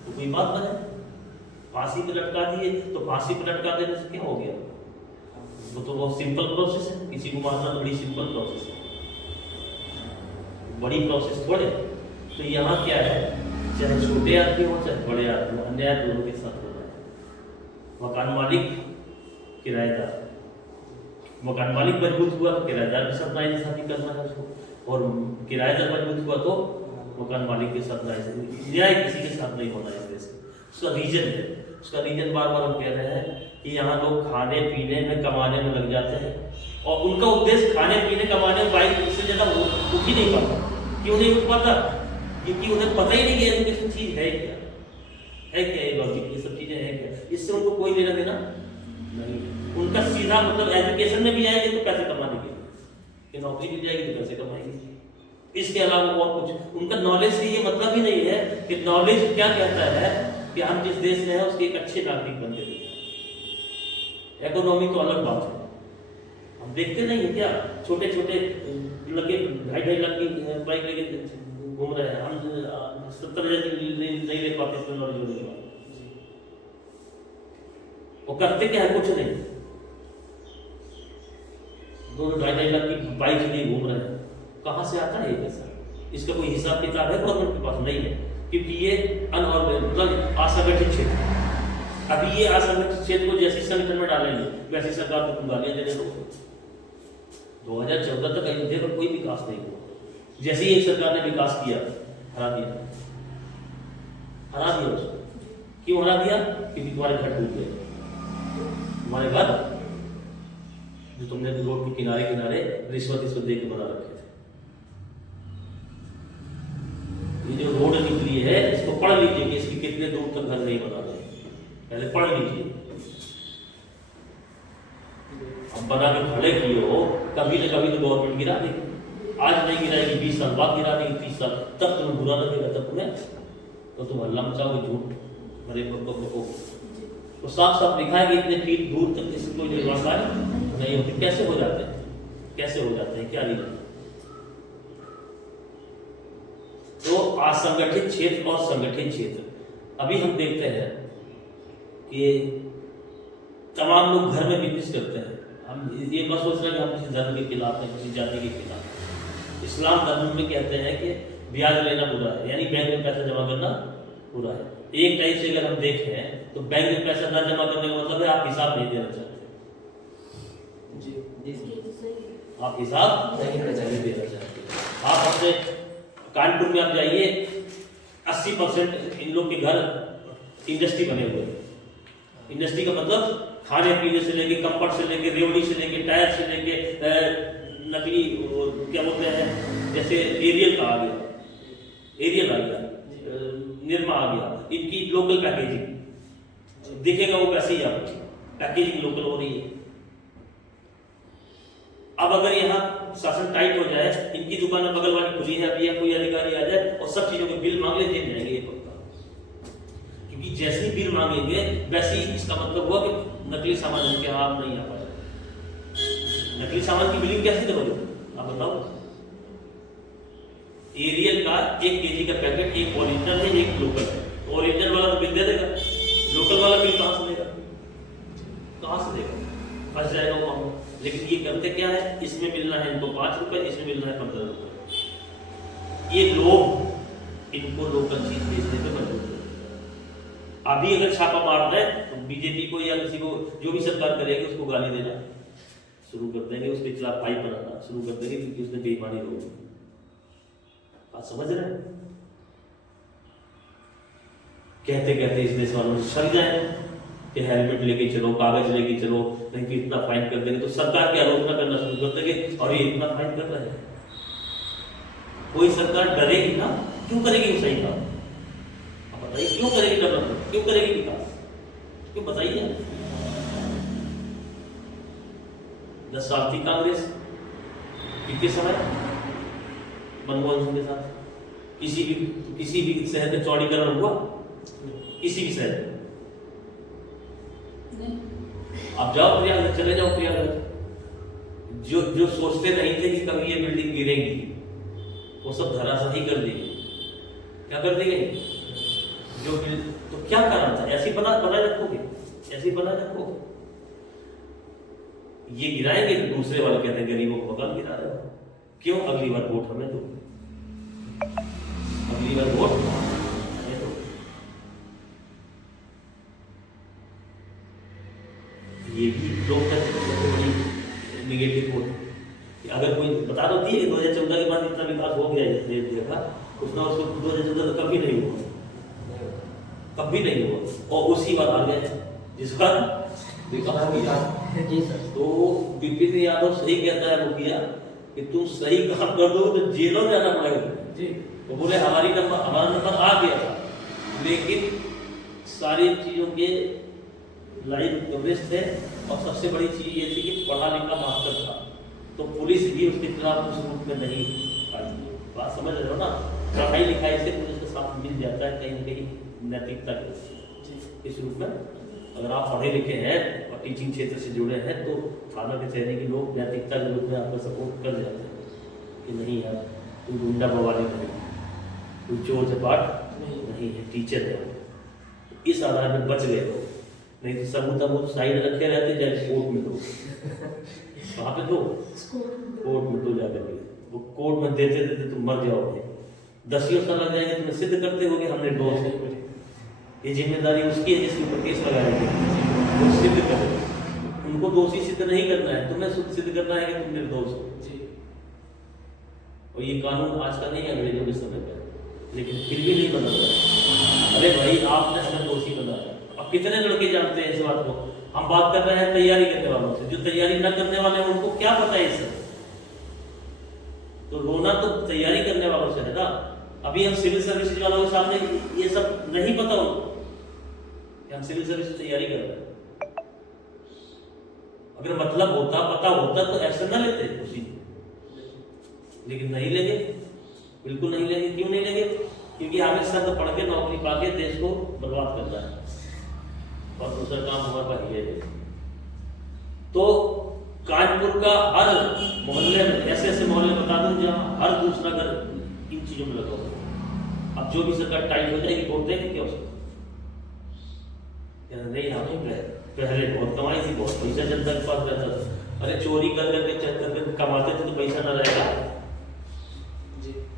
तो कोई बात बने, फांसी पे लटका दिए तो फांसी पे लटका देने से क्या हो गया? वो तो बहुत सिंपल प्रोसेस है, किसी को मारना बड़ी सिंपल प्रोसेस है, बड़ी प्रोसेस थोड़े। तो यहाँ क्या है, चाहे छोटे आदमी हो चाहे बड़े आदमी हो, अन्याय दोनों के साथ हो रहा है। मकान मालिक, किराएदार, मकान मालिक मजबूत हुआ तो किराएदार के साथ नाइंसाफी करना है उसको, और किराएदार मजबूत हुआ तो मकान मालिक के साथ नाइंसाफी। न्याय किसी के साथ नहीं होना है इस देश में। उसका रीजन है, उसका रीजन बार बार हम कह रहे हैं कि यहाँ लोग खाने पीने में कमाने में लग जाते हैं, और उनका उद्देश्य खाने पीने कमाने बाइक उससे ज्यादा उठ ही नहीं पाता। क्यों नहीं उठ पाता? क्योंकि उन्हें पता ही नहीं कि एजुकेशन चीज है क्या, ये लॉजिक, ये सब चीजें हैं क्या, इससे उनको कोई लेना देना नहीं। उनका सीधा मतलब एजुकेशन में भी आएंगे तो पैसे कमा देंगे, कि नौकरी मिल जाएगी तो पैसे कमाएंगे, इसके अलावा और कुछ उनका नॉलेज से ये मतलब ही नहीं है कि नॉलेज क्या कहता है कि हम जिस देश में हैं उसके एक अच्छे नागरिक बन गए। इकोनॉमी तो अलग बात है, हम देखते नहीं है क्या, छोटे छोटे लगे 2.5 लाख की बाइक लेके घूम रहे हैं, हम 70,000 नहीं ले पाते इसमें नॉलेज होने के बाद। वो करते क्या है? कुछ नहीं, 2-2.5 लाख की बाइक लिए घूम रहे हैं। कहां से आता है ये पैसा? इसका कोई हिसाब किताब है गवर्नमेंट के पास? नहीं है, क्योंकि ये मतलब असंगठित क्षेत्र। अभी ये असंगठित क्षेत्र को जैसे संगठन में डालेंगे वैसे सरकार को गालियां देने दो। 2014 तक अयोध्या का कोई विकास नहीं हुआ, जैसे ही सरकार ने विकास किया हरा दिया उसको। क्यों हरा दिया? क्योंकि तुम्हारे घर टूट गए, तुम्हारे घर जो तुमने रोड के किनारे किनारे रिश्वत दे के बना रखे थे। ये जो रोड निकली है इसको पढ़ लीजिए कि इसकी कितने दूर तक घर नहीं बना रहे, पहले पढ़ लीजिए। अब बना के खड़े किए हो, कभी न कभी तो गवर्नमेंट गिरा देगी। आज नहीं गिराएगी, 20 साल बाद गिरा देगी, 30 साल तब तुम्हें बुरा लगेगा, तब तुम्हें तो तुम हल्ला मचाओगे, झूठ भरे को। तो साफ साफ लिखा है कि इतने फीट दूर तक किसी कोई निर्माण कार्य नहीं होती। कैसे हो जाते हैं? कैसे हो जाते हैं? क्या रीजन? तो असंगठित क्षेत्र और संगठित क्षेत्र, अभी हम देखते हैं कि तमाम लोग घर में बिजनेस करते हैं। हम ये मत सोच रहे हैं कि हम किसी धर्म के खिलाफ हैं, किसी जाति के खिलाफ। इस्लाम धर्म में कहते हैं कि ब्याज लेना बुरा है, यानी बैंक में पैसा जमा करना बुरा है। एक टाइप से अगर हम देखें तो बैंक में पैसा ना जमा करने का मतलब है आप हिसाब नहीं देना चाहते। आप हिसाब नहीं देना चाहते। आप अपने कानपुर में आप जाइए, 80% इन लोग के घर इंडस्ट्री बने हुए हैं। इंडस्ट्री का मतलब खाने पीने से लेके, कंफर्ट से लेके, रेवड़ी से लेके, टायर से लेके, नकली क्या बोलते हैं, जैसे एरियल का आ गया, एरियल आ गया, निरमा आ गया, इनकी लोकल पैकेजिंग दिखेगा वो वैसे ही आपको। पैकेजिंग लोकल हो रही है। अब अगर यहाँ शासन टाइट हो जाए, इनकी दुकान बगल वाली खुली है अभी, या कोई अधिकारी आ जाए और सब चीजों के बिल मांग ले, जेल जाएंगे ये पक्का। क्योंकि जैसे ही बिल मांगेंगे वैसे ही इसका मतलब हुआ कि नकली सामान है, क्या आप नहीं आ पाए। नकली सामान की बिलिंग कैसे करोगे आप बताओ? एरियल का 1 kg का पैकेट, एक ओरिजिनल है एक लोकल है, तो ओरिजिनल वाला तो बिल दे देगा, लोकल वाला बिल कहां से देगा? कहां से देगा? फंस जाएगा वो मामला। लेकिन ये करते क्या है, इसमें मिलना है इनको 5 रुपए, इसमें मिलना है 15 रुपए। ये लोग इनको लोकल चीज बेचने पे मजबूर है। अभी अगर छापा मार दें तो बीजेपी को या किसी को, जो भी सरकार करेगी उसको गाली देना शुरू कर देंगे, उसके खिलाफ फाइट बनाना शुरू कर देंगे क्योंकि उसने बेईमानी रोकी। बात समझ रहे हैं? कहते कहते इस देश वालों से छल जाए कि हेलमेट लेके चलो, कागज लेके चलो, नहीं कि इतना फाइन कर देंगे, तो सरकार की आलोचना करना शुरू कर देंगे और ये इतना फाइन कर रहे हैं। कोई सरकार डरेगी ना? क्यों करेगी सही काम? आप बताइए, क्यों करेगी डेवलपमेंट, क्यों करेगी विकास, क्यों बताइए? 10 साल थी कांग्रेस, कितने समय मनमोहन सिंह के साथ किसी भी शहर में चौड़ीकरण हुआ? किसी भी शहर में? आप जाओ प्रयागराज, चले जाओ प्रयागराज, जो सोचते नहीं थे कि कभी ये बिल्डिंग गिरेगी, वो सब धराशायी कर दी गई। क्या कर दी गई? जो तो क्या कारण था? ऐसी बनाए रखोगे, ऐसी बनाए रखोगे, ये गिराएंगे तो दूसरे वाले कहते हैं गरीबों को मकान गिरा रहे हो। क्यों? अगली बार वोट हमें दो, अगली बार वोट हमें दो। ये भी लोकतंत्र की सबसे बड़ी निगेटिव वोट है। अगर कोई बता दो दिए 2014 के बाद इतना विकास हो गया है देश का, उसने उसको 2014 तो कभी नहीं हुआ, कभी नहीं हुआ, और उसी बार आ गए जिसका विकास किया। जी सर। तो विपिन यादव सही कहता है मुखिया कि तुम सही काम कर दो तो जेलों में जाना पड़ेगा जी। वो बोले हमारा नंबर आ गया था, लेकिन सारी चीजों के लाइव कवरेज थे, और सबसे बड़ी चीज ये थी कि पढ़ा लिखा मास्टर था, तो पुलिस भी उसके खिलाफ उस रूप में नहीं आई। बात समझ रहे हो ना? पढ़ाई लिखाई से पुलिस के साथ मिल जाता है कहीं न कहीं नैतिकता के इस रूप में। अगर आप पढ़े लिखे हैं और टीचिंग क्षेत्र से जुड़े हैं तो थाना के चेहरे के लोग नैतिकता के रूप में आपका सपोर्ट कर जाते हैं कि नहीं यार कोई गुंडा बवाली नहीं, कोई चोर चपाट नहीं है, टीचर है। इस आधार में बच गए हो, नहीं तो सबूत साइड रखे रहते जाए कोर्ट में दो। वहाँ पे दो, कोर्ट में दो जाकर के, वो कोर्ट में देते देते तुम मर जाओगे, 10 साल लग जाएंगे, तुम्हें सिद्ध करते होगे हमने दोष है। ये जिम्मेदारी उसकी है जिसके ऊपर केस लगाएंगे, वो सिद्ध करें। उनको दोषी सिद्ध नहीं करना है, तुम्हें सिद्ध करना है कि तुम निर्दोष हो। और ये कानून आज का नहीं है, अंग्रेजों के समय का, लेकिन फिर भी नहीं बदलता। अरे भाई आपने हमें दोषी बनाया। अब कितने लड़के जानते हैं इस बात को? हम बात कर रहे हैं तैयारी करने वालों से, जो तैयारी न करने वाले हैं उनको क्या पता है इससे? तो रोना तो तैयारी करने वालों से है ना। अभी हम सिविल सर्विसेज वालों के सामने ये सब नहीं पता उनको, हम सिविल सर्विस की तैयारी कर रहे हैं। अगर मतलब होता, पता होता तो एक्शन ना लेते उसी, लेकिन नहीं लेंगे, बिल्कुल नहीं लेंगे। क्यों नहीं लेंगे? क्योंकि हमें शब्द पढ़ के नौकरी पाके देश को बर्बाद करना है, और दूसरा काम हमारे पास ये है। तो कानपुर का हर मोहल्ले में ऐसे मोहल्ले बता दूं जहां हर दूसरा घर इन चीजों में लगा होगा। अब जो भी सरकार टाइट हो जाएगी वोट देंगे क्या उसको? नहीं, हमने पहले बहुत कमाई थी, बहुत पैसा जनता के पास रहता था। अरे चोरी कर करके चेक करके कमाते थे तो पैसा ना रहेगा।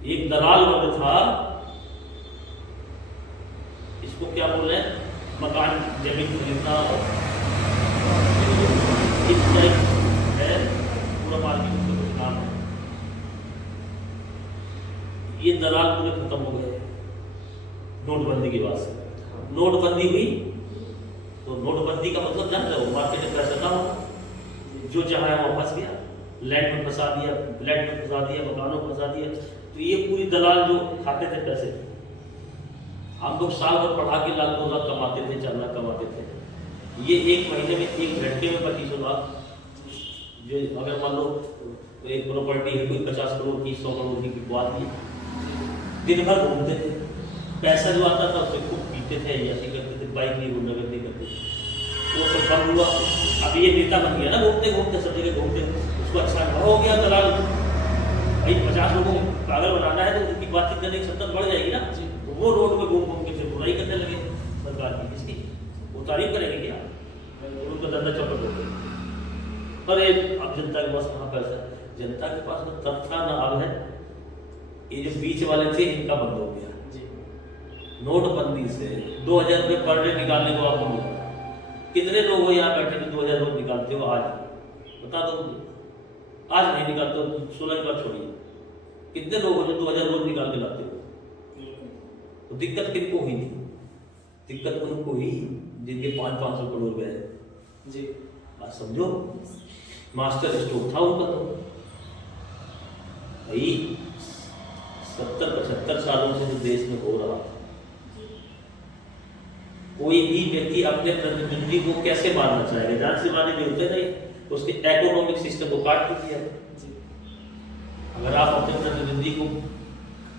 एक दलाल वर्ग था, इसको क्या बोल रहे हैं, मकान जमीन खरीदना है, पूरा मार्केट उसका कुछ काम है। ये दलाल पूरे खत्म हो गए नोटबंदी के बाद से। नोटबंदी हुई तो नोटबंदी का मतलब जानते हो, मार्केट में पैसा ना हो, जो चाहे वहां फंस गया, लैंड में फंसा दिया, फ्लैट में फंसा दिया, मकानों में फंसा दिया। तो ये पूरी दलाल जो खाते थे पैसे, हम लोग साल भर पढ़ा के लाख 2 लाख कमाते थे, 4 लाख कमाते थे, ये एक महीने में एक झटके में 2500 लाख, जो अगर मान लो एक प्रॉपर्टी है कोई 50 करोड़ की 100 करोड़ की बिकवा दी, दिन भर घूमते थे, पैसा जो आता था उससे खूब पीते थे, ऐसे करते थे, बाइक नहीं घूमना करते करते, वो सब कम हुआ। अब ये नेता बन गया ना, घूमते घूमते सब जगह घूमते, उसको अच्छा अनुभव हो गया दलाल। भाई 50 लोगों को पागल बनाना है तो उनकी बातचीत करने की क्षमता बढ़ जाएगी ना, तो वो रोड में घूम घूम के फिर बुराई करने लगे सरकार की, किसकी वो तारीफ करेंगे क्या, उनका धंधा चौपट हो गया। पर अब जनता के पास कहाँ पैसा है, जनता के पास न तब था न अब है। ये जो बीच वाले थे इनका बंद हो गया नोटबंदी से। 2000 रुपये पर डे निकालने को आपको मिला, कितने लोग हो यहाँ बैठे तो 2000 रुपये निकालते हो आज, बता दो मुझे। आज नहीं निकालते हो, 16 बार छोड़िए, कितने लोग हो जो 2000 रोज निकाल के लाते हो। तो दिक्कत किनको हुई थी, दिक्कत उनको हुई जिनके 500-500 करोड़ गए जी। बात समझो, मास्टर स्ट्रोक था उनका। तो भाई 70-75 सालों से जो देश में हो रहा, कोई भी व्यक्ति अपने प्रतिद्वंदी को कैसे मारना चाहेगा, जान से मारने जो होते नहीं, उसके इकोनॉमिक सिस्टम को काट दिया। अगर आप अपने प्रतिद्वंदी को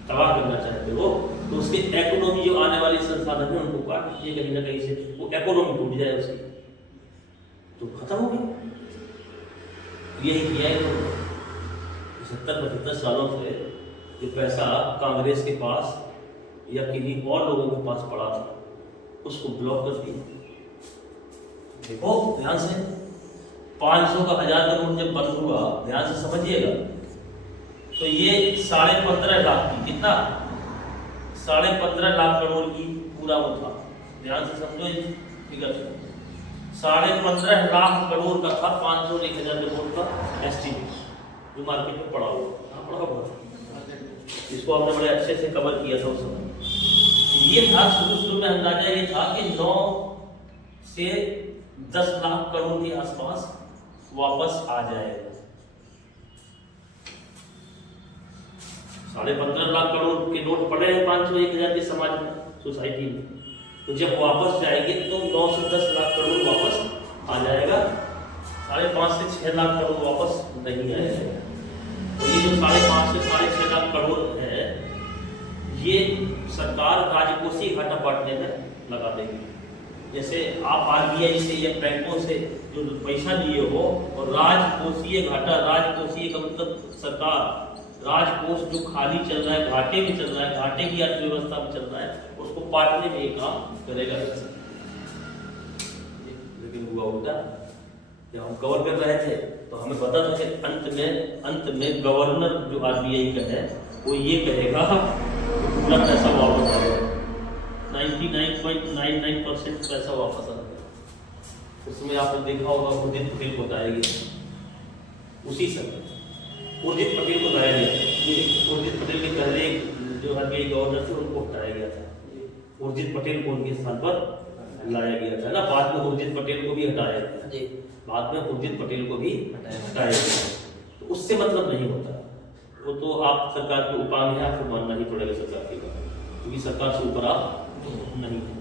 तबाह करना चाहते हो तो उसके इकोनॉमी जो आने वाली संसाधन है उनको काट दीजिए कहीं ना कहीं से, वो इकोनॉमी टूट जाए उसकी, तो खत्म हो गया। यही किया है तो 70-75 सालों से जो पैसा कांग्रेस के पास या किन्हीं और लोगों के पास पड़ा था उसको ब्लॉक कर दिया। देखो ध्यान से, 500 का 1000 करोड़ जब बंद हुआ, ध्यान से समझिएगा, तो ये 15.5 लाख की, कितना 15.5 लाख करोड़ की पूरा वो था। ध्यान से समझो, ठीक है, 15.5 लाख करोड़ का था 500 एक 1000 करोड़ का एस्टीमेट जो मार्केट में पड़ा हुआ, पड़ा हुआ, इसको हमने बड़े अच्छे से कवर किया था उस समय। ये था शुरू में अंदाजा ये था कि 9 से 10 लाख करोड़ के आसपास वापस आ जाएगा। 15.5 लाख करोड़ के नोट पड़े हैं 500-1000 के समाज में, सोसाइटी में, तो जब वापस जाएंगे तो 9 से 10 लाख करोड़ वापस आ जाएगा, 5.5 से 6 लाख करोड़ वापस नहीं आएगा। तो ये जो 5.5 से 6.5 लाख करोड़ है, ये सरकार राजकोषीय घाटा बांटने में लगा देगी। जैसे आप आरबीआई से या बैंकों से जो पैसा लिए हो, और राजकोषीय घाटा, राजकोषीय का मतलब सरकार, राजकोष जो खाली चल रहा है, घाटे में चल रहा है, घाटे की अर्थव्यवस्था में चल रहा है, उसको बांटने में ये काम करेगा। लेकिन हुआ उल्टा, जब हम कवर कर रहे थे तो हमें पता था कि अंत में गवर्नर जो आरबीआई का है वो ये कहेगा पूरा पैसा वापस आ गया, 99.99% पैसा वापस आ गया। उसमें आपने देखा होगा उर्जित पटेल को हटाया गया, उसी समय उर्जित पटेल को हटाया गया। उर्जित पटेल के पहले जो आरबीआई गवर्नर थे उनको हटाया गया था, उर्जित पटेल को उनके स्थान पर लाया गया था ना। बाद में उर्जित पटेल को भी हटाया गया, बाद में उर्जित पटेल को भी हटाया गया। तो उससे मतलब नहीं होता, वो तो आप सरकार के उपांग है, आपको मानना ही पड़ेगा सरकार की बात, क्योंकि सरकार से ऊपर आप नहीं है।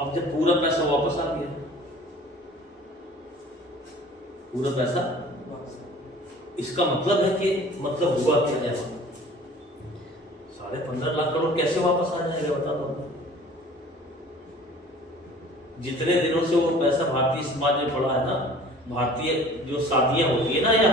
अब जब पूरा पैसा वापस आ गया, पूरा पैसा, इसका मतलब है कि मतलब हुआ क्या है, 15.5 लाख करोड़ कैसे वापस आ जाएगा बता दो। जितने दिनों से वो पैसा भारतीय समाज में पड़ा है ना, भारतीय जो शादियां होती है ना, या